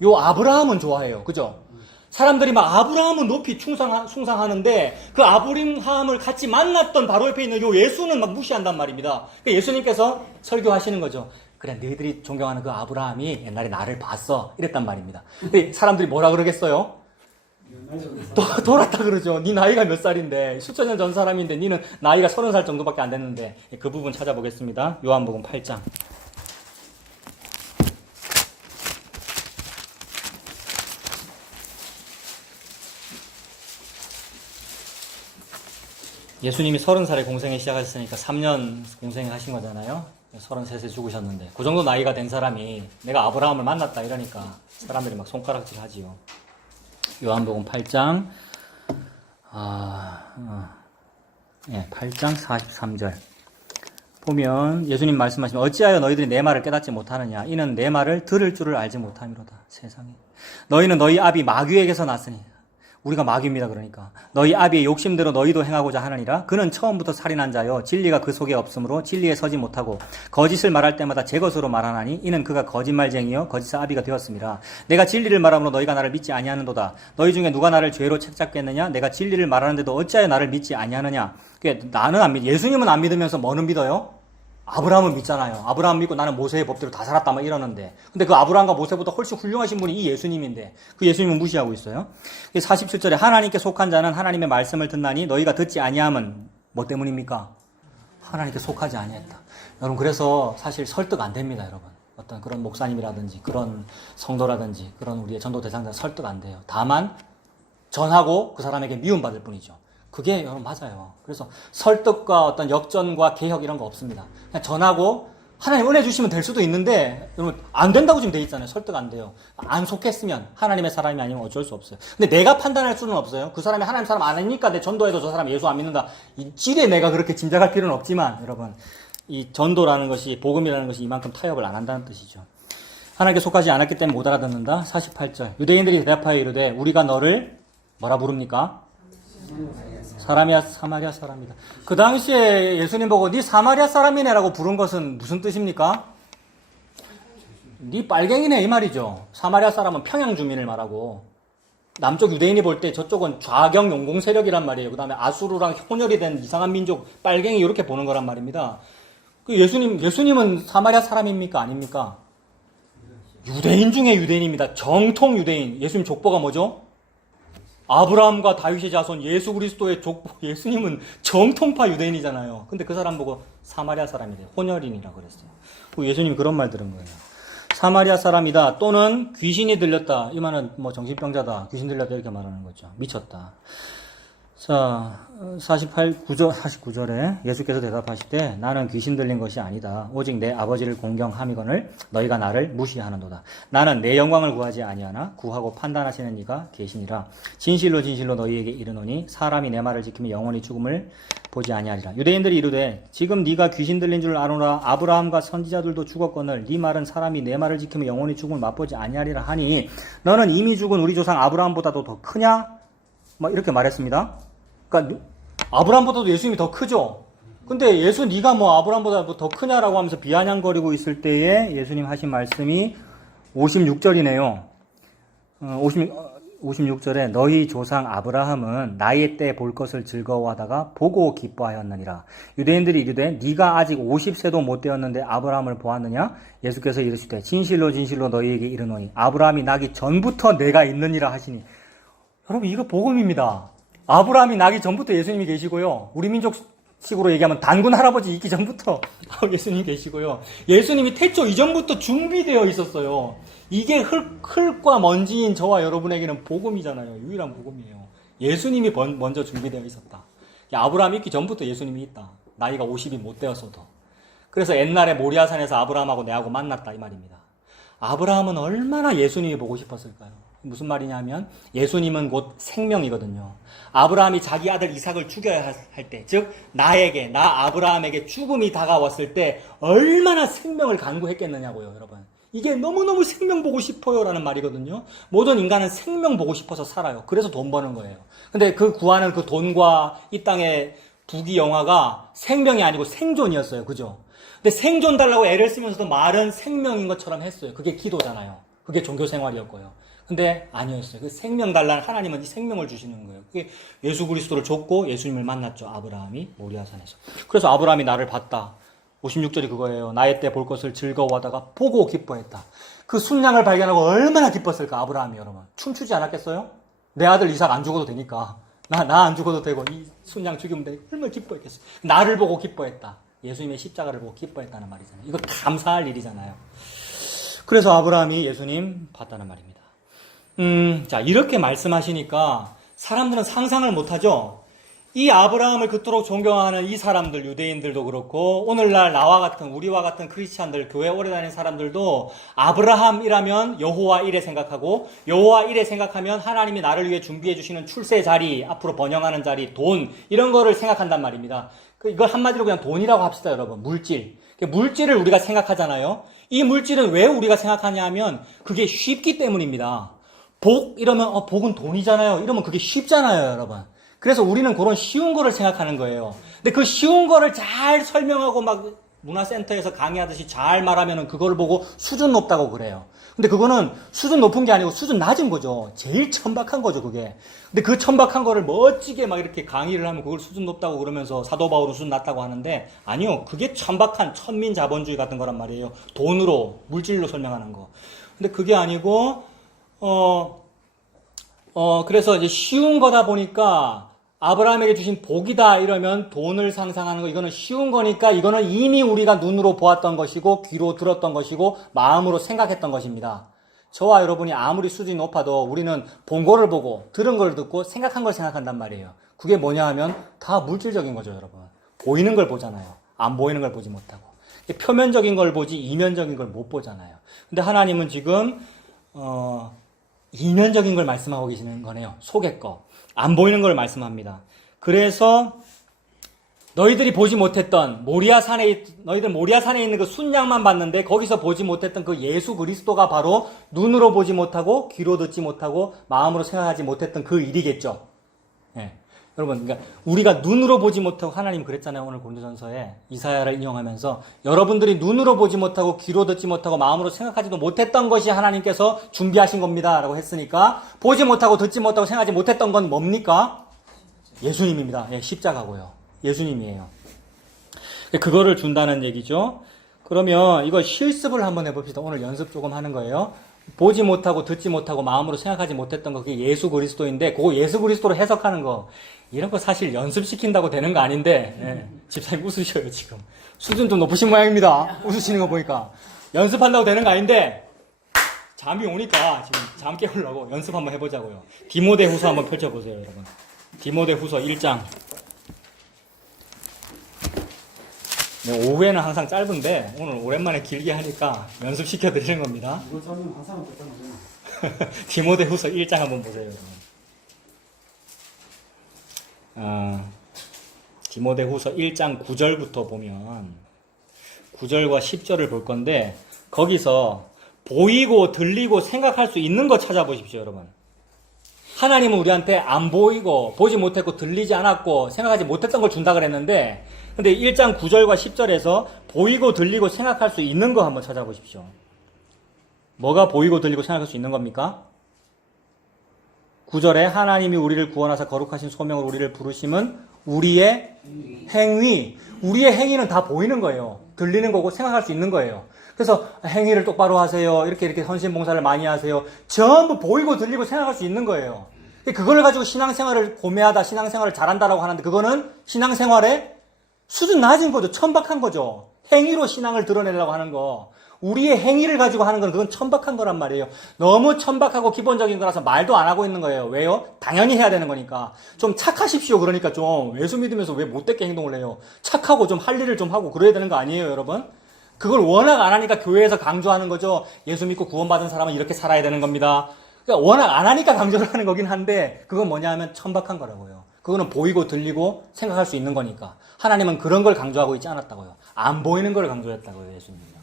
요 아브라함은 좋아해요, 그죠? 사람들이 막 아브라함은 높이 숭상하는데 그 아브라함을 같이 만났던 바로 옆에 있는 요 예수는 막 무시한단 말입니다. 예수님께서 설교하시는 거죠. 그래, 너희들이 존경하는 그 아브라함이 옛날에 나를 봤어. 이랬단 말입니다. 근데 사람들이 뭐라 그러겠어요? 돌았다 그러죠. 네 나이가 몇 살인데, 수천 년 전 사람인데 니는 나이가 30살 정도밖에 안 됐는데. 그 부분 찾아보겠습니다. 요한복음 8장. 예수님이 30살에 공생에 시작하셨으니까 3년 공생을 하신 거잖아요. 33세 죽으셨는데 그 정도 나이가 된 사람이 내가 아브라함을 만났다 이러니까 사람들이 막 손가락질 하지요. 요한복음 8장 8장 43절 보면 예수님 말씀하시면 어찌하여 너희들이 내 말을 깨닫지 못하느냐 이는 내 말을 들을 줄을 알지 못함이로다. 세상에 너희는 너희 아비 마귀에게서 났으니 우리가 마귀입니다. 그러니까 너희 아비의 욕심대로 너희도 행하고자 하느니라. 그는 처음부터 살인한 자요 진리가 그 속에 없으므로 진리에 서지 못하고 거짓을 말할 때마다 제 것으로 말하나니 이는 그가 거짓말쟁이요 거짓의 아비가 되었습니다. 내가 진리를 말함으로 너희가 나를 믿지 아니하는도다. 너희 중에 누가 나를 죄로 책잡겠느냐? 내가 진리를 말하는데도 어찌하여 나를 믿지 아니하느냐? 나는 안 믿. 예수님은 안 믿으면서 뭐는 믿어요? 아브라함은 믿잖아요. 아브라함 믿고 나는 모세의 법대로 다 살았다 막 이러는데 근데 그 아브라함과 모세보다 훨씬 훌륭하신 분이 이 예수님인데 그 예수님은 무시하고 있어요. 47절에 하나님께 속한 자는 하나님의 말씀을 듣나니 너희가 듣지 아니함은 뭐 때문입니까? 하나님께 속하지 아니했다. 여러분 그래서 사실 설득 안 됩니다, 여러분. 어떤 그런 목사님이라든지 그런 성도라든지 그런 우리의 전도 대상자 설득 안 돼요. 다만 전하고 그 사람에게 미움받을 뿐이죠. 그게 여러분 맞아요. 그래서 설득과 어떤 역전과 개혁 이런 거 없습니다. 그냥 전하고 하나님 은혜 주시면 될 수도 있는데 여러분 안 된다고 지금 돼 있잖아요. 설득 안 돼요. 안 속했으면 하나님의 사람이 아니면 어쩔 수 없어요. 근데 내가 판단할 수는 없어요. 그 사람이 하나님 사람 아니니까 내 전도해도 저 사람 예수 안 믿는다. 이 찔에 내가 그렇게 짐작할 필요는 없지만 여러분 이 전도라는 것이 복음이라는 것이 이만큼 타협을 안 한다는 뜻이죠. 하나님께 속하지 않았기 때문에 못 알아듣는다. 48절 유대인들이 대답하여 이르되 우리가 너를 뭐라 부릅니까? 사람이야 사마리아 사람이다. 그 당시에 예수님 보고 네 사마리아 사람이네라고 부른 것은 무슨 뜻입니까? 네 빨갱이네 이 말이죠. 사마리아 사람은 평양 주민을 말하고 남쪽 유대인이 볼 때 저쪽은 좌경 용공 세력이란 말이에요. 그 다음에 아수르랑 혼혈이 된 이상한 민족 빨갱이 이렇게 보는 거란 말입니다. 그 예수님은 사마리아 사람입니까? 아닙니까? 유대인 중에 유대인입니다. 정통 유대인. 예수님 족보가 뭐죠? 아브라함과 다윗의 자손 예수 그리스도의 족보. 예수님은 정통파 유대인이잖아요. 근데 그 사람 보고 사마리아 사람이래요. 혼혈인이라고 그랬어요. 예수님이 그런 말 들은 거예요. 사마리아 사람이다 또는 귀신이 들렸다. 이 말은 뭐 정신병자다. 귀신 들렸다 이렇게 말하는 거죠. 미쳤다. 자, 49절에 예수께서 대답하시되 나는 귀신 들린 것이 아니다. 오직 내 아버지를 공경함이거늘 너희가 나를 무시하는도다. 나는 내 영광을 구하지 아니하나 구하고 판단하시는 이가 계시니라. 진실로 진실로 너희에게 이르노니 사람이 내 말을 지키면 영원히 죽음을 보지 아니하리라. 유대인들이 이르되 지금 네가 귀신 들린 줄 아노라. 아브라함과 선지자들도 죽었거늘 네 말은 사람이 내 말을 지키면 영원히 죽음을 맛보지 아니하리라 하니 너는 이미 죽은 우리 조상 아브라함보다도 더 크냐? 막 이렇게 말했습니다. 그러니까 아브라함보다도 예수님이 더 크죠. 근데 예수 네가 뭐 아브라함보다 더 크냐라고 하면서 비아냥거리고 있을 때에 예수님 하신 말씀이 56절이네요. 56절에 너희 조상 아브라함은 나의 때 볼 것을 즐거워하다가 보고 기뻐하였느니라. 유대인들이 이르되 네가 아직 50세도 못 되었는데 아브라함을 보았느냐? 예수께서 이르시되 진실로 진실로 너희에게 이르노니 아브라함이 나기 전부터 내가 있느니라 하시니. 여러분 이거 복음입니다. 아브라함이 나기 전부터 예수님이 계시고요. 우리 민족식으로 얘기하면 단군 할아버지 있기 전부터 예수님이 계시고요. 예수님이 태초 이전부터 준비되어 있었어요. 이게 흙과 먼지인 저와 여러분에게는 복음이잖아요. 유일한 복음이에요. 예수님이 먼저 준비되어 있었다. 아브라함이 있기 전부터 예수님이 있다. 나이가 50이 못 되었어도. 그래서 옛날에 모리아산에서 아브라함하고 내하고 만났다 이 말입니다. 아브라함은 얼마나 예수님이 보고 싶었을까요? 무슨 말이냐면 예수님은 곧 생명이거든요. 아브라함이 자기 아들 이삭을 죽여야 할 때, 즉 나 아브라함에게 죽음이 다가왔을 때 얼마나 생명을 간구했겠느냐고요, 여러분. 이게 너무너무 생명 보고 싶어요 라는 말이거든요. 모든 인간은 생명 보고 싶어서 살아요. 그래서 돈 버는 거예요. 근데 그 구하는 그 돈과 이 땅의 부귀영화가 생명이 아니고 생존이었어요. 그죠? 근데 생존 달라고 애를 쓰면서도 말은 생명인 것처럼 했어요. 그게 기도잖아요. 그게 종교 생활이었고요. 근데 아니었어요. 그 생명 달라는 하나님은 이 생명을 주시는 거예요. 그게 예수 그리스도를 줬고 예수님을 만났죠. 아브라함이 모리아산에서. 그래서 아브라함이 나를 봤다. 56절이 그거예요. 나의 때 볼 것을 즐거워하다가 보고 기뻐했다. 그 순양을 발견하고 얼마나 기뻤을까 아브라함이 여러분. 춤추지 않았겠어요? 내 아들 이삭 안 죽어도 되니까. 나 안 죽어도 되고 이 순양 죽이면 되니까 얼마나 기뻐했겠어요. 나를 보고 기뻐했다. 예수님의 십자가를 보고 기뻐했다는 말이잖아요. 이거 감사할 일이잖아요. 그래서 아브라함이 예수님 봤다는 말입니다. 자, 이렇게 말씀하시니까 사람들은 상상을 못하죠? 이 아브라함을 그토록 존경하는 이 사람들, 유대인들도 그렇고, 오늘날 나와 같은, 우리와 같은 크리스찬들, 교회 오래 다니는 사람들도 아브라함이라면 여호와 일에 생각하고, 여호와 일에 생각하면 하나님이 나를 위해 준비해 주시는 출세 자리, 앞으로 번영하는 자리, 돈, 이런 거를 생각한단 말입니다. 이걸 한마디로 그냥 돈이라고 합시다, 여러분. 물질. 물질을 우리가 생각하잖아요. 이 물질은 왜 우리가 생각하냐 하면, 그게 쉽기 때문입니다. 복, 이러면, 복은 돈이잖아요. 이러면 그게 쉽잖아요, 여러분. 그래서 우리는 그런 쉬운 거를 생각하는 거예요. 근데 그 쉬운 거를 잘 설명하고 막 문화센터에서 강의하듯이 잘 말하면은 그걸 보고 수준 높다고 그래요. 근데 그거는 수준 높은 게 아니고 수준 낮은 거죠. 제일 천박한 거죠, 그게. 근데 그 천박한 거를 멋지게 막 이렇게 강의를 하면 그걸 수준 높다고 그러면서 사도 바울은 수준 낮다고 하는데 아니요. 그게 천박한 천민 자본주의 같은 거란 말이에요. 돈으로, 물질로 설명하는 거. 근데 그게 아니고 그래서 이제 쉬운 거다 보니까 아브라함에게 주신 복이다 이러면 돈을 상상하는 거 이거는 쉬운 거니까 이거는 이미 우리가 눈으로 보았던 것이고 귀로 들었던 것이고 마음으로 생각했던 것입니다. 저와 여러분이 아무리 수준이 높아도 우리는 본 거를 보고 들은 걸 듣고 생각한 걸 생각한단 말이에요. 그게 뭐냐 하면 다 물질적인 거죠, 여러분. 보이는 걸 보잖아요. 안 보이는 걸 보지 못하고. 표면적인 걸 보지 이면적인 걸 못 보잖아요. 근데 하나님은 지금 이면적인 걸 말씀하고 계시는 거네요. 속의 거. 안 보이는 걸 말씀합니다. 그래서 너희들이 보지 못했던 너희들 모리아산에 있는 그 순양만 봤는데 거기서 보지 못했던 그 예수 그리스도가 바로 눈으로 보지 못하고 귀로 듣지 못하고 마음으로 생각하지 못했던 그 일이겠죠. 예. 여러분, 그러니까 우리가 눈으로 보지 못하고 하나님 그랬잖아요. 오늘 고린도전서에 이사야를 인용하면서 여러분들이 눈으로 보지 못하고 귀로 듣지 못하고 마음으로 생각하지도 못했던 것이 하나님께서 준비하신 겁니다라고 했으니까 보지 못하고 듣지 못하고 생각하지 못했던 건 뭡니까? 예수님입니다. 예, 십자가고요. 예수님이에요. 그거를 준다는 얘기죠. 그러면 이거 실습을 한번 해봅시다. 오늘 연습 조금 하는 거예요. 보지 못하고 듣지 못하고 마음으로 생각하지 못했던 거 그게 예수 그리스도인데 그거 예수 그리스도로 해석하는 거 이런 거 사실 연습시킨다고 되는 거 아닌데 예, 집사님 웃으셔요 지금. 수준 좀 높으신 모양입니다. 웃으시는 거 보니까. 연습한다고 되는 거 아닌데 잠이 오니까 지금 잠 깨우려고 연습 한번 해보자고요. 디모데후서 한번 펼쳐보세요 여러분. 디모데후서 1장. 오후에는 항상 짧은데 오늘 오랜만에 길게 하니까 연습시켜 드리는 겁니다. 이거 저는 화상을 못하는 디모데후서 1장 한번 보세요. 디모데후서 1장 9절부터 보면 9절과 10절을 볼 건데 거기서 보이고 들리고 생각할 수 있는 거 찾아보십시오, 여러분. 하나님은 우리한테 안 보이고 보지 못했고 들리지 않았고 생각하지 못했던 걸 준다 그랬는데 근데 1장 9절과 10절에서 보이고 들리고 생각할 수 있는 거 한번 찾아보십시오. 뭐가 보이고 들리고 생각할 수 있는 겁니까? 9절에 하나님이 우리를 구원하사 거룩하신 소명으로 우리를 부르심은 우리의 행위. 우리의 행위는 다 보이는 거예요. 들리는 거고 생각할 수 있는 거예요. 그래서 행위를 똑바로 하세요. 이렇게 헌신봉사를 많이 하세요. 전부 보이고 들리고 생각할 수 있는 거예요. 그걸 가지고 신앙생활을 고매하다, 신앙생활을 잘한다라고 하는데 그거는 신앙생활의 수준 낮은 거죠. 천박한 거죠. 행위로 신앙을 드러내려고 하는 거. 우리의 행위를 가지고 하는 건 그건 천박한 거란 말이에요. 너무 천박하고 기본적인 거라서 말도 안 하고 있는 거예요. 왜요? 당연히 해야 되는 거니까. 좀 착하십시오. 그러니까 좀 예수 믿으면서 왜 못되게 행동을 해요? 착하고 좀 할 일을 좀 하고 그래야 되는 거 아니에요, 여러분? 그걸 워낙 안 하니까 교회에서 강조하는 거죠. 예수 믿고 구원받은 사람은 이렇게 살아야 되는 겁니다. 그러니까 워낙 안 하니까 강조를 하는 거긴 한데 그건 뭐냐 하면 천박한 거라고요. 그거는 보이고 들리고 생각할 수 있는 거니까. 하나님은 그런 걸 강조하고 있지 않았다고요. 안 보이는 걸 강조했다고요, 예수님은요.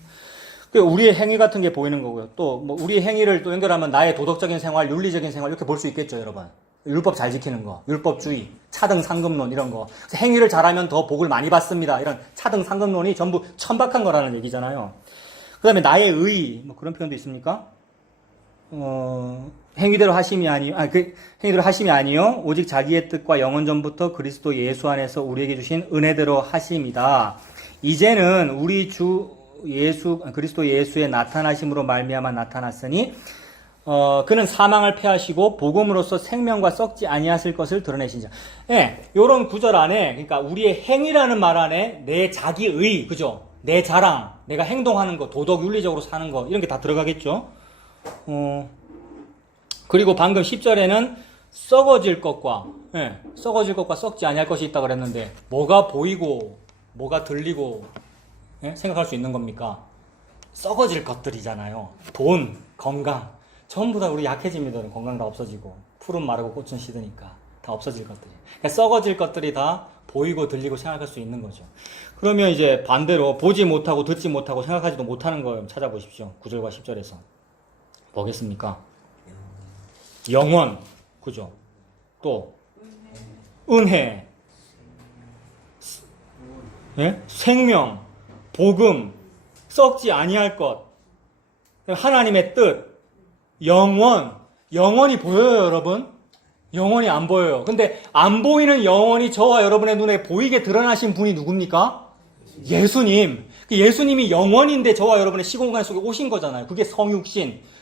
우리의 행위 같은 게 보이는 거고요. 또 뭐 우리의 행위를 또 연결하면 나의 도덕적인 생활, 윤리적인 생활 이렇게 볼 수 있겠죠, 여러분. 율법 잘 지키는 거, 율법주의, 차등 상급론 이런 거. 행위를 잘하면 더 복을 많이 받습니다. 이런 차등 상급론이 전부 천박한 거라는 얘기잖아요. 그다음에 나의 의, 뭐 그런 표현도 있습니까? 행위대로 하심이 행위대로 하심이 아니요 오직 자기의 뜻과 영원 전부터 그리스도 예수 안에서 우리에게 주신 은혜대로 하심이다. 이제는 우리 주 예수 그리스도 예수의 나타나심으로 말미암아 나타났으니 그는 사망을 패하시고 복음으로써 생명과 썩지 아니하실 것을 드러내시자. 예, 요런 구절 안에 그러니까 우리의 행위라는 말 안에 내 자기의, 그죠? 내 자랑, 내가 행동하는 거, 도덕 윤리적으로 사는 거 이런 게 다 들어가겠죠. 그리고 방금 10절에는 썩어질 것과 썩지 아니할 것이 있다고 그랬는데 뭐가 보이고 뭐가 들리고 생각할 수 있는 겁니까? 썩어질 것들이잖아요. 돈, 건강 전부 다 우리 약해집니다. 건강 다 없어지고 풀은 마르고 꽃은 시드니까 다 없어질 것들이. 그러니까 썩어질 것들이 다 보이고 들리고 생각할 수 있는 거죠. 그러면 이제 반대로 보지 못하고 듣지 못하고 생각하지도 못하는 걸 찾아보십시오. 9절과 10절에서 뭐겠습니까? 영원, 그죠? 또 은혜, 생명, 복음, 썩지 아니할 것, 하나님의 뜻, 영원이 보여요, 여러분? 영원이 안 보여요. 근데 안 보이는 영원이 저와 여러분의 눈에 보이게 드러나신 분이 누굽니까? 예수님. 예수님이 영원인데 저와 여러분의 시공간 속에 오신 거잖아요. 그게 성육신.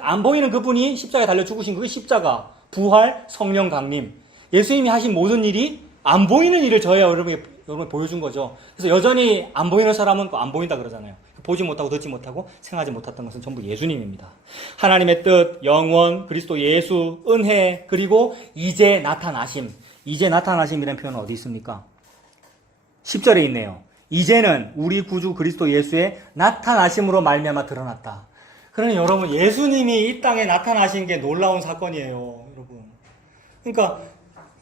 안 보이는 그분이 십자가에 달려 죽으신 그게 십자가, 부활, 성령 강림. 예수님이 하신 모든 일이 안 보이는 일을 저와 여러분이 보여준 거죠. 그래서 여전히 안 보이는 사람은 안 보인다 그러잖아요. 보지 못하고 듣지 못하고 생각하지 못했던 것은 전부 예수님입니다. 하나님의 뜻, 영원, 그리스도 예수, 은혜, 그리고 이제 나타나심. 이제 나타나심이라는 표현은 어디 있습니까? 10절에 있네요. 이제는 우리 구주 그리스도 예수의 나타나심으로 말미암아 드러났다. 그러니 여러분, 예수님이 이 땅에 나타나신 게 놀라운 사건이에요, 여러분. 그러니까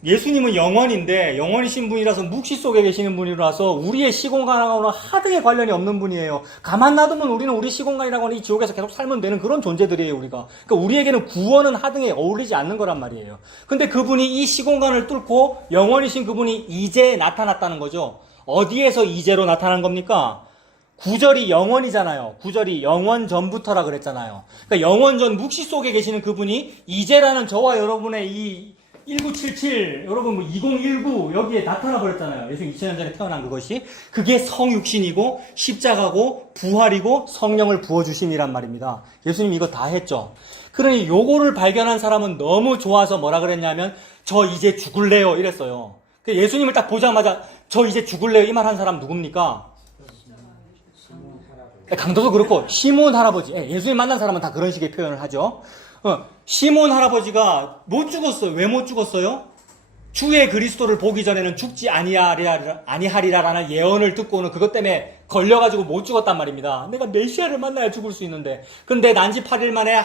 예수님은 영원인데 영원이신 분이라서 묵시 속에 계시는 분이라서 우리의 시공간하고는 하등의 관련이 없는 분이에요. 가만 놔두면 우리는 우리 시공간이라고는 이 지옥에서 계속 살면 되는 그런 존재들이에요, 우리가. 그러니까 우리에게는 구원은 하등에 어울리지 않는 거란 말이에요. 근데 그분이 이 시공간을 뚫고 영원이신 그분이 이제 나타났다는 거죠. 어디에서 이제로 나타난 겁니까? 9절이 영원이잖아요. 9절이 영원 전부터라 그랬잖아요. 그러니까 영원 전 묵시 속에 계시는 그분이 이제라는 저와 여러분의 이 1977, 여러분 2019 여기에 나타나 버렸잖아요. 예수 2000년 전에 태어난 그것이. 그게 성육신이고 십자가고 부활이고 성령을 부어주심이란 말입니다. 예수님이 이거 다 했죠. 그러니 요거를 발견한 사람은 너무 좋아서 뭐라 그랬냐면 저 이제 죽을래요 이랬어요. 예수님을 딱 보자마자 저 이제 죽을래요 이 말 한 사람 누굽니까? 강도도 그렇고 시몬 할아버지. 예수님 만난 사람은 다 그런 식의 표현을 하죠. 시몬 할아버지가 못 죽었어요. 왜 못 죽었어요? 주의 그리스도를 보기 전에는 죽지 아니하리라라는 예언을 듣고는 그것 때문에 걸려가지고 못 죽었단 말입니다. 내가 메시아를 만나야 죽을 수 있는데. 근데 난지 8일 만에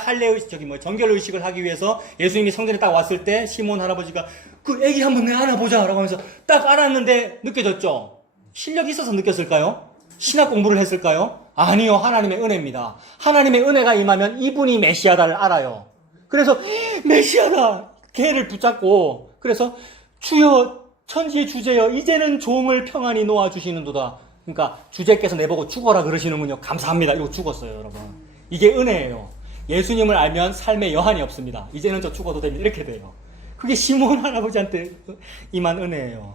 정결의식을 하기 위해서 예수님이 성전에 딱 왔을 때 시몬 할아버지가 그 애기 한번 내가 안아보자 라고 하면서 딱 안았는데 느껴졌죠? 실력이 있어서 느꼈을까요? 신학 공부를 했을까요? 아니요. 하나님의 은혜입니다. 하나님의 은혜가 임하면 이분이 메시아다를 알아요. 그래서 메시아다! 걔를 붙잡고 그래서 주여 천지의 주제여 이제는 종을 평안히 놓아주시는도다. 그러니까 주제께서 내보고 죽어라 그러시는군요. 감사합니다. 이러고 죽었어요, 여러분. 이게 은혜예요. 예수님을 알면 삶에 여한이 없습니다. 이제는 저 죽어도 됩니다. 이렇게 돼요. 그게 시몬 할아버지한테 임한 은혜예요.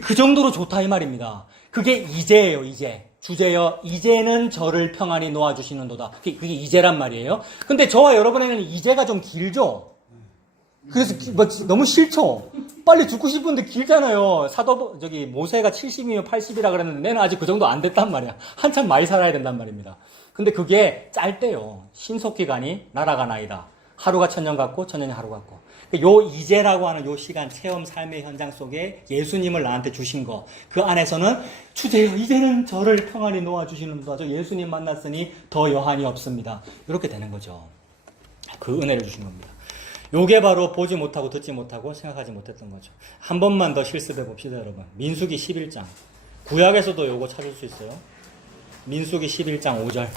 그 정도로 좋다 이 말입니다. 그게 이제예요. 이제. 주제여 이제는 저를 평안히 놓아주시는도다. 그게 이제란 말이에요. 근데 저와 여러분에는 이제가 좀 길죠. 그래서 너무 싫죠. 빨리 죽고 싶은데 길잖아요. 모세가 70이면 80이라 그랬는데 내는 아직 그 정도 안 됐단 말이야. 한참 많이 살아야 된단 말입니다. 근데 그게 짧대요. 신속기간이 날아가나이다. 하루가 천년 같고 천년이 하루 같고. 요 이제라고 하는 요 시간 체험 삶의 현장 속에 예수님을 나한테 주신 거, 그 안에서는 주제여 이제는 저를 평안히 놓아주시는도다. 저 예수님 만났으니 더 여한이 없습니다. 이렇게 되는 거죠. 그 은혜를 주신 겁니다. 요게 바로 보지 못하고 듣지 못하고 생각하지 못했던 거죠. 한 번만 더 실습해 봅시다, 여러분. 민수기 11장. 구약에서도 요거 찾을 수 있어요. 민수기 11장 5절.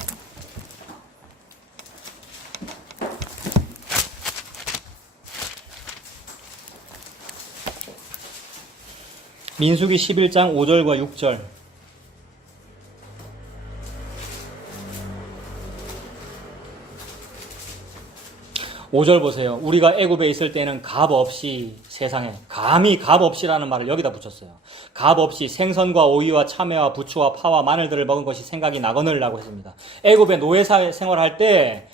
민수기 11장 5절과 6절. 5절 보세요. 우리가 애굽에 있을 때는 값 없이 세상에, 감히 값 없이라는 말을 여기다 붙였어요. 값 없이 생선과 오이와 참외와 부추와 파와 마늘들을 먹은 것이 생각이 나거늘라고 했습니다. 애굽에 노예 생활할 때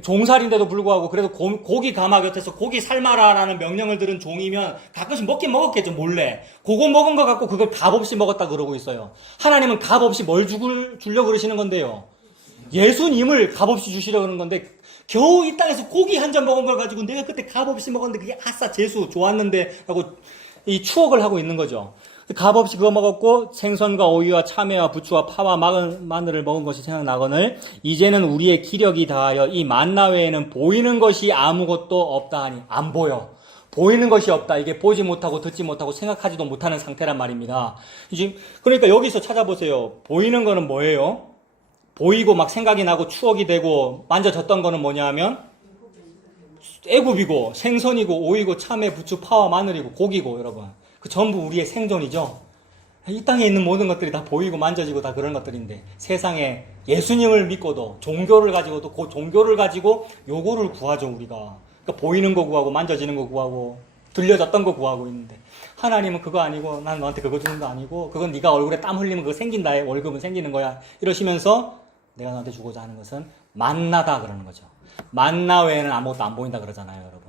종살인데도 불구하고 그래도 고기 가마 곁에서 고기 삶아라라는 명령을 들은 종이면 가끔씩 먹긴 먹었겠죠, 몰래. 그거 먹은 거 갖고 그걸 값 없이 먹었다 그러고 있어요. 하나님은 값 없이 뭘 주려고 그러시는 건데요. 예수님을 값 없이 주시려고 그러는 건데 겨우 이 땅에서 고기 한 점 먹은 걸 가지고 내가 그때 값 없이 먹었는데 그게 아싸 재수 좋았는데 하고 이 추억을 하고 있는 거죠. 값 없이 그거 먹었고 생선과 오이와 참외와 부추와 파와 마늘을 먹은 것이 생각나거늘 이제는 우리의 기력이 다하여 이 만나 외에는 보이는 것이 아무것도 없다 하니. 안 보여. 보이는 것이 없다. 이게 보지 못하고 듣지 못하고 생각하지도 못하는 상태란 말입니다. 지금 그러니까 여기서 찾아보세요. 보이는 거는 뭐예요? 보이고 막 생각이 나고 추억이 되고 만져졌던 거는 뭐냐 하면 애굽이고 생선이고 오이고 참외 부추 파와 마늘이고 고기고 여러분. 그 전부 우리의 생존이죠. 이 땅에 있는 모든 것들이 다 보이고 만져지고 다 그런 것들인데 세상에 예수님을 믿고도 종교를 가지고도 그 종교를 가지고 요거를 구하죠 우리가. 그러니까 보이는 거 구하고 만져지는 거 구하고 들려졌던 거 구하고 있는데 하나님은 그거 아니고 난 너한테 그거 주는 거 아니고 그건 네가 얼굴에 땀 흘리면 그거 생긴다. 월급은 생기는 거야. 이러시면서 내가 너한테 주고자 하는 것은 만나다 그러는 거죠. 만나 외에는 아무것도 안 보인다 그러잖아요 여러분.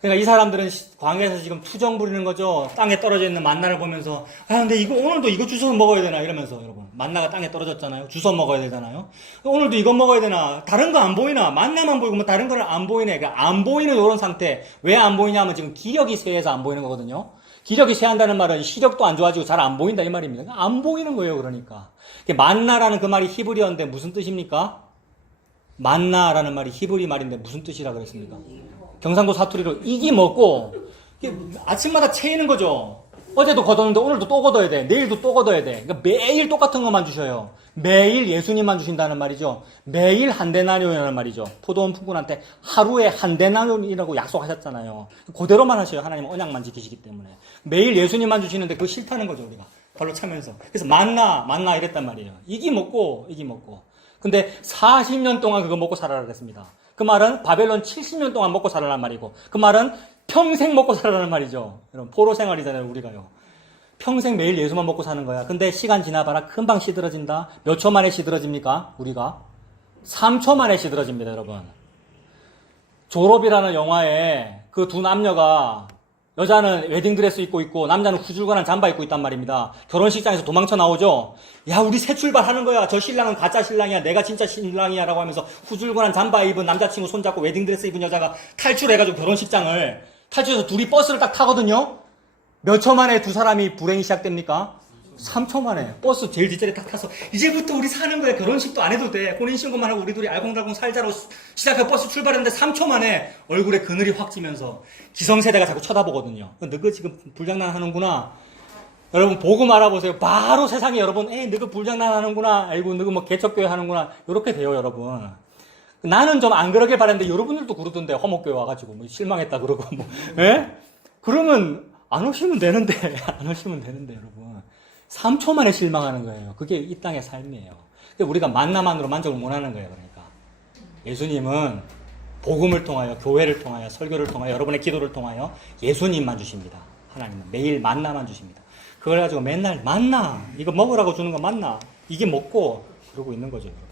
그러니까 이 사람들은 광야에서 지금 투정 부리는 거죠. 땅에 떨어져 있는 만나를 보면서 근데 이거 오늘도 이거 주워 먹어야 되나 이러면서 여러분 만나가 땅에 떨어졌잖아요. 주워 먹어야 되잖아요. 오늘도 이거 먹어야 되나 다른 거 안 보이나 만나만 보이고 뭐 다른 거는 안 보이네. 그러니까 안 보이는 이런 상태. 왜 안 보이냐 하면 지금 기력이 쇠해서 안 보이는 거거든요. 기력이 쇠한다는 말은 시력도 안 좋아지고 잘 안 보인다 이 말입니다. 그러니까 안 보이는 거예요 그러니까. 만나라는 그 말이 히브리어인데 무슨 뜻입니까? 만나라는 말이 히브리 말인데 무슨 뜻이라 그랬습니까? 경상도 사투리로 이기 먹고 아침마다 채이는 거죠. 어제도 걷었는데 오늘도 또 걷어야 돼. 내일도 또 걷어야 돼. 그러니까 매일 똑같은 것만 주셔요. 매일 예수님만 주신다는 말이죠. 매일 한 데나리온이라는 말이죠. 포도원 풍군한테 하루에 한 데나리온이라고 약속하셨잖아요. 그대로만 하셔요. 하나님은 언약만 지키시기 때문에. 매일 예수님만 주시는데 그거 싫다는 거죠 우리가. 발로 차면서. 그래서 만나 이랬단 말이에요. 이기 먹고. 근데 40년 동안 그거 먹고 살아라 그랬습니다. 그 말은 바벨론 70년 동안 먹고 살아라는 말이고 그 말은 평생 먹고 살아라는 말이죠. 여러분 포로 생활이잖아요 우리가요. 평생 매일 예수만 먹고 사는 거야. 근데 시간 지나봐라 금방 시들어진다. 몇 초 만에 시들어집니까? 우리가 3초 만에 시들어집니다 여러분. 졸업이라는 영화에 그 두 남녀가 여자는 웨딩드레스 입고 있고 남자는 후줄근한 잠바 입고 있단 말입니다. 결혼식장에서 도망쳐 나오죠. 야 우리 새 출발하는 거야. 저 신랑은 가짜 신랑이야. 내가 진짜 신랑이야 라고 하면서 후줄근한 잠바 입은 남자친구 손잡고 웨딩드레스 입은 여자가 탈출해가지고 결혼식장을 탈출해서 둘이 버스를 딱 타거든요. 몇 초 만에 두 사람이 불행이 시작됩니까? 3초 만에 버스 제일 뒷자리에 딱 타서 이제부터 우리 사는 거야. 결혼식도 안 해도 돼. 혼인신고만 하고 우리 둘이 알콩달콩 살자로 시작해 버스 출발했는데 3초 만에 얼굴에 그늘이 확 지면서 기성세대가 자꾸 쳐다보거든요. 너그 지금 불장난 하는구나. 여러분 보고 알아보세요. 바로 세상에 여러분 너그 불장난 하는구나. 아이고 너그 뭐 개척교회 하는구나. 이렇게 돼요 여러분. 나는 좀 안 그러길 바랬는데 여러분들도 그러던데 허목교회 와가지고 뭐 실망했다 그러고 뭐 그러면 안 오시면 되는데 여러분. 3초 만에 실망하는 거예요. 그게 이 땅의 삶이에요. 우리가 만나만으로 만족을 못 하는 거예요. 그러니까 예수님은 복음을 통하여, 교회를 통하여, 설교를 통하여, 여러분의 기도를 통하여 예수님만 주십니다. 하나님은 매일 만나만 주십니다. 그걸 가지고 맨날 만나, 이거 먹으라고 주는 거 만나, 이게 먹고 그러고 있는 거죠, 여러분.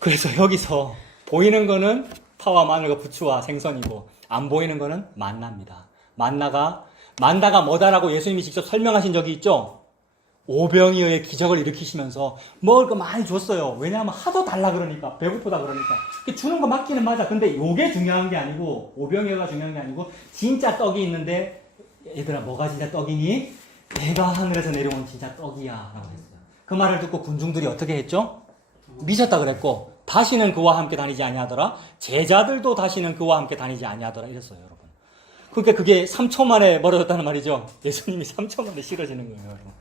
그래서 여기서 보이는 거는 파와 마늘과 부추와 생선이고 안 보이는 거는 만나입니다. 만나가 뭐다라고 예수님이 직접 설명하신 적이 있죠? 오병이어의 기적을 일으키시면서 먹을 거 많이 줬어요. 왜냐하면 하도 달라 그러니까, 배고프다 그러니까. 주는 거 맞기는 맞아. 근데 요게 중요한 게 아니고, 오병이어가 중요한 게 아니고, 진짜 떡이 있는데, 얘들아 뭐가 진짜 떡이니? 내가 하늘에서 내려온 진짜 떡이야 라고 했어요. 그 말을 듣고 군중들이 어떻게 했죠? 미쳤다 그랬고, 다시는 그와 함께 다니지 아니하더라. 제자들도 다시는 그와 함께 다니지 아니하더라 이랬어요, 여러분. 그러니까 그게 3초 만에 벌어졌다는 말이죠. 예수님이 3초 만에 싫어지는 거예요, 여러분.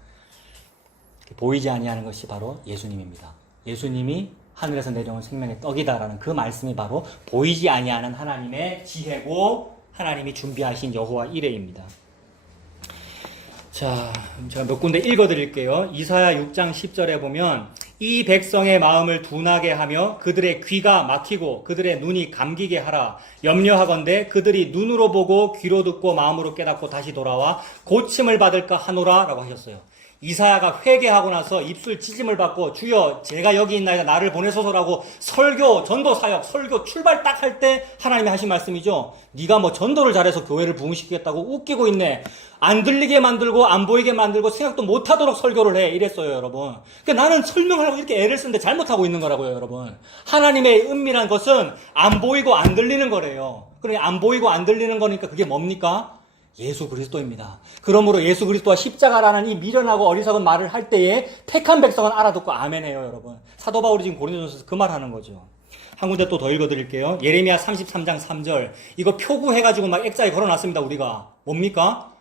보이지 아니하는 것이 바로 예수님입니다. 예수님이 하늘에서 내려온 생명의 떡이다라는 그 말씀이 바로 보이지 아니하는 하나님의 지혜고 하나님이 준비하신 여호와 이레입니다. 자, 제가 몇 군데 읽어드릴게요. 이사야 6장 10절에 보면 이 백성의 마음을 둔하게 하며 그들의 귀가 막히고 그들의 눈이 감기게 하라. 염려하건대 그들이 눈으로 보고 귀로 듣고 마음으로 깨닫고 다시 돌아와 고침을 받을까 하노라 라고 하셨어요. 이사야가 회개하고 나서 입술 찢음을 받고 주여 제가 여기 있나이다 나를 보내소서라고 설교, 전도 사역, 설교 출발 딱 할 때 하나님이 하신 말씀이죠. 네가 뭐 전도를 잘해서 교회를 부흥시키겠다고 웃기고 있네. 안 들리게 만들고 안 보이게 만들고 생각도 못하도록 설교를 해 이랬어요, 여러분. 그러니까 나는 설명하려고 이렇게 애를 쓰는데 잘못하고 있는 거라고요, 여러분. 하나님의 은밀한 것은 안 보이고 안 들리는 거래요. 그러니까 안 보이고 안 들리는 거니까 그게 뭡니까? 예수 그리스도입니다. 그러므로 예수 그리스도와 십자가라는 이 미련하고 어리석은 말을 할 때에 택한 백성은 알아듣고 아멘해요, 여러분. 사도 바울이 지금 고린도전서에서 그 말 하는 거죠. 한 군데 또 더 읽어드릴게요. 예레미야 33장 3절. 이거 표구해가지고 막 액자에 걸어놨습니다, 우리가. 뭡니까?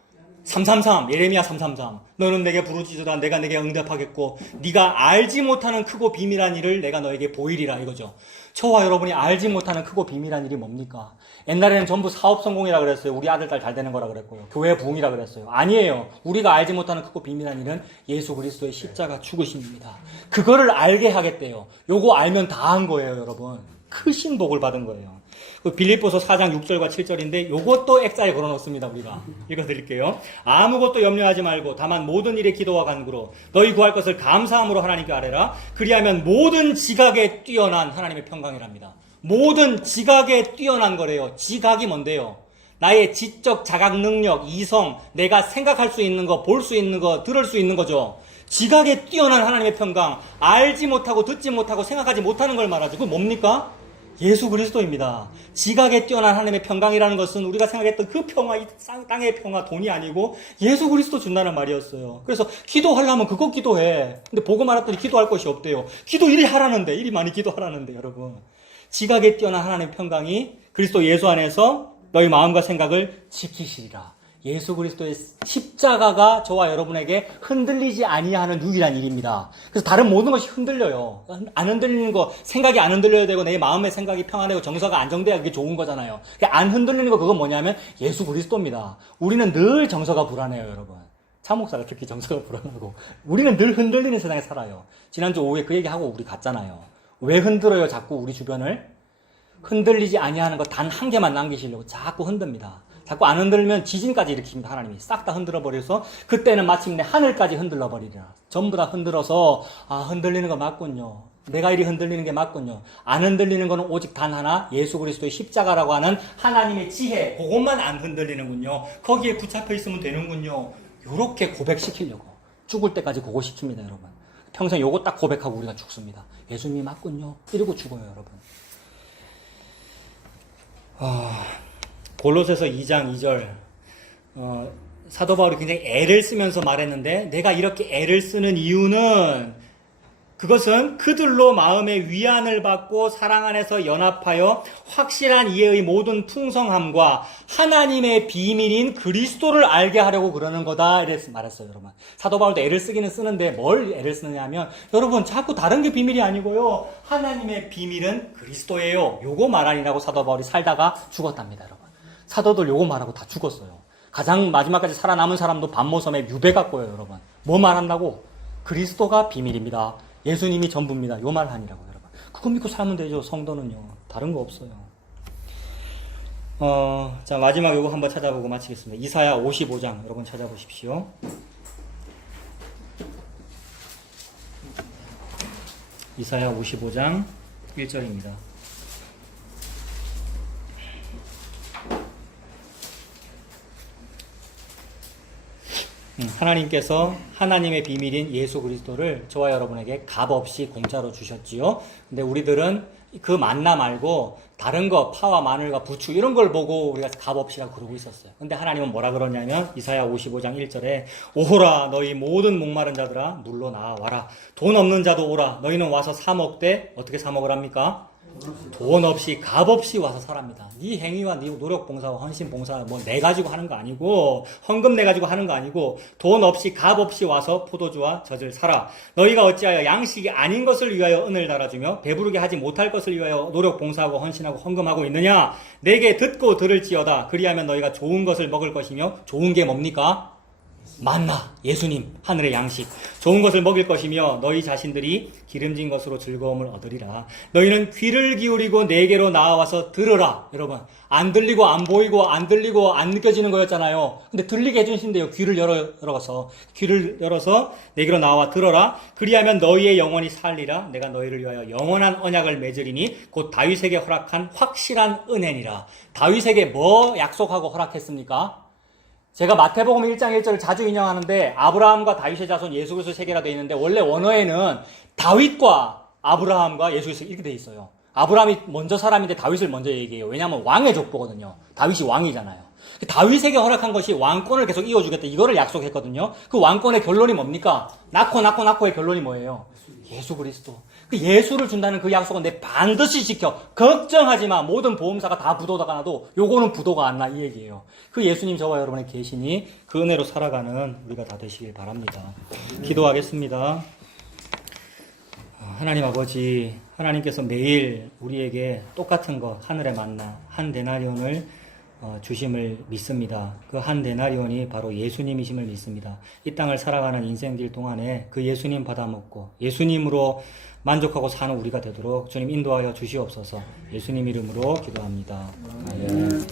333, 예레미야 333. 너는 내게 부르짖으라 내가 내게 응답하겠고 네가 알지 못하는 크고 비밀한 일을 내가 너에게 보이리라 이거죠. 저와 여러분이 알지 못하는 크고 비밀한 일이 뭡니까? 옛날에는 전부 사업 성공이라 그랬어요. 우리 아들 딸 잘 되는 거라 그랬고요. 교회 부흥이라 그랬어요. 아니에요. 우리가 알지 못하는 크고 비밀한 일은 예수 그리스도의 십자가 죽으심입니다. 그거를 알게 하겠대요. 요거 알면 다 한 거예요, 여러분. 크신 복을 받은 거예요. 빌립보서 4장 6절과 7절인데 요것도 액자에 걸어놓습니다. 우리가 읽어드릴게요. 아무것도 염려하지 말고 다만 모든 일에 기도와 간구로 너희 구할 것을 감사함으로 하나님께 아뢰라. 그리하면 모든 지각에 뛰어난 하나님의 평강이랍니다. 모든 지각에 뛰어난 거래요. 지각이 뭔데요? 나의 지적 자각 능력, 이성, 내가 생각할 수 있는 거, 볼 수 있는 거, 들을 수 있는 거죠. 지각에 뛰어난 하나님의 평강, 알지 못하고 듣지 못하고 생각하지 못하는 걸 말하죠. 그건 뭡니까? 예수 그리스도입니다. 지각에 뛰어난 하나님의 평강이라는 것은 우리가 생각했던 그 평화, 이 땅의 평화, 돈이 아니고 예수 그리스도 준다는 말이었어요. 그래서 기도하려면 그거 기도해. 근데 보고 말았더니 기도할 것이 없대요. 기도 이리 하라는데, 이리 많이 기도하라는데, 여러분. 지각에 뛰어난 하나님의 평강이 그리스도 예수 안에서 너희 마음과 생각을 지키시리라. 예수 그리스도의 십자가가 저와 여러분에게 흔들리지 아니하는 유일한 일입니다. 그래서 다른 모든 것이 흔들려요. 안 흔들리는 거, 생각이 안 흔들려야 되고 내 마음의 생각이 평안하고 정서가 안정돼야 그게 좋은 거잖아요. 안 흔들리는 거 그건 뭐냐면 예수 그리스도입니다. 우리는 늘 정서가 불안해요, 여러분. 차 목사가 특히 정서가 불안하고 우리는 늘 흔들리는 세상에 살아요. 지난주 오후에 그 얘기하고 우리 갔잖아요. 왜 흔들어요, 자꾸 우리 주변을? 흔들리지 아니하는 거 단 한 개만 남기시려고 자꾸 흔듭니다. 자꾸 안 흔들면 지진까지 일으킵니다. 하나님이 싹 다 흔들어 버려서 그때는 마침내 하늘까지 흔들어 버리리라. 전부 다 흔들어서 흔들리는 거 맞군요. 내가 이리 흔들리는 게 맞군요. 안 흔들리는 거는 오직 단 하나, 예수 그리스도의 십자가라고 하는 하나님의 지혜, 그것만 안 흔들리는군요. 거기에 붙잡혀 있으면 되는군요. 요렇게 고백시키려고 죽을 때까지 그거 시킵니다, 여러분. 평생 요거 딱 고백하고 우리가 죽습니다. 예수님이 맞군요. 이러고 죽어요, 여러분. 골로새서 2장 2절 사도 바울이 굉장히 애를 쓰면서 말했는데 내가 이렇게 애를 쓰는 이유는 그것은 그들로 마음의 위안을 받고 사랑 안에서 연합하여 확실한 이해의 모든 풍성함과 하나님의 비밀인 그리스도를 알게 하려고 그러는 거다 이랬 말했어요, 여러분. 사도 바울도 애를 쓰기는 쓰는데 뭘 애를 쓰느냐면 여러분 자꾸 다른 게 비밀이 아니고요. 하나님의 비밀은 그리스도예요. 요거 말 아니라고 사도 바울이 살다가 죽었답니다, 여러분. 사도들 요거 말하고 다 죽었어요. 가장 마지막까지 살아남은 사람도 반모섬에 유배 갔고요, 여러분. 뭐 말한다고? 그리스도가 비밀입니다. 예수님이 전부입니다. 요 말 아니라고, 여러분. 그거 믿고 살면 되죠. 성도는요. 다른 거 없어요. 자, 마지막 요거 한번 찾아보고 마치겠습니다. 이사야 55장 여러분 찾아보십시오. 이사야 55장 1절입니다. 하나님께서 하나님의 비밀인 예수 그리스도를 저와 여러분에게 값없이 공짜로 주셨지요. 근데 우리들은 그 만나 말고 다른 거, 파와 마늘과 부추 이런 걸 보고 우리가 값없이라고 그러고 있었어요. 근데 하나님은 뭐라 그러냐면 이사야 55장 1절에 오호라 너희 모든 목마른 자들아 눌러 나와라. 돈 없는 자도 오라. 너희는 와서 사 먹되 어떻게 사 먹으랍니까? 돈 없이 값없이 와서 사랍니다. 네 행위와 네 노력 봉사와 헌신 봉사 뭐 내 가지고 하는 거 아니고 헌금 내 가지고 하는 거 아니고 돈 없이 값없이 와서 포도주와 젖을 사라. 너희가 어찌하여 양식이 아닌 것을 위하여 은을 달아주며 배부르게 하지 못할 것을 위하여 노력 봉사하고 헌신하고 헌금하고 있느냐? 내게 듣고 들을지어다. 그리하면 너희가 좋은 것을 먹을 것이며 좋은 게 뭡니까? 만나, 예수님, 하늘의 양식, 좋은 것을 먹일 것이며 너희 자신들이 기름진 것으로 즐거움을 얻으리라. 너희는 귀를 기울이고 내게로 나와서 들으라. 여러분, 안 들리고 안 보이고 안 들리고 안 느껴지는 거였잖아요. 근데 들리게 해주신대요. 귀를 귀를 열어서 내게로 나와 들어라. 그리하면 너희의 영혼이 살리라. 내가 너희를 위하여 영원한 언약을 맺으리니 곧 다윗에게 허락한 확실한 은혜니라. 다윗에게 뭐 약속하고 허락했습니까? 제가 마태복음 1장 1절을 자주 인용하는데 아브라함과 다윗의 자손 예수 그리스도 세계라 되어 있는데 원래 원어에는 다윗과 아브라함과 예수 그리스도 이렇게 되어 있어요. 아브라함이 먼저 사람인데 다윗을 먼저 얘기해요. 왜냐하면 왕의 족보거든요. 다윗이 왕이잖아요. 다윗에게 허락한 것이 왕권을 계속 이어주겠다. 이거를 약속했거든요. 그 왕권의 결론이 뭡니까? 낳고의 결론이 뭐예요? 예수 그리스도. 그 예수를 준다는 그 약속은 내 반드시 지켜. 걱정하지 마. 모든 보험사가 다 부도가 나도 요거는 부도가 안 나. 이 얘기예요. 그 예수님 저와 여러분의 계시니 그 은혜로 살아가는 우리가 다 되시길 바랍니다. 기도하겠습니다. 하나님 아버지, 하나님께서 매일 우리에게 똑같은 것, 하늘의 만나, 한 데나리온을 주심을 믿습니다. 그 한 데나리온이 바로 예수님이심을 믿습니다. 이 땅을 살아가는 인생길 동안에 그 예수님 받아먹고 예수님으로 만족하고 사는 우리가 되도록 주님 인도하여 주시옵소서. 예수님 이름으로 기도합니다. 아멘.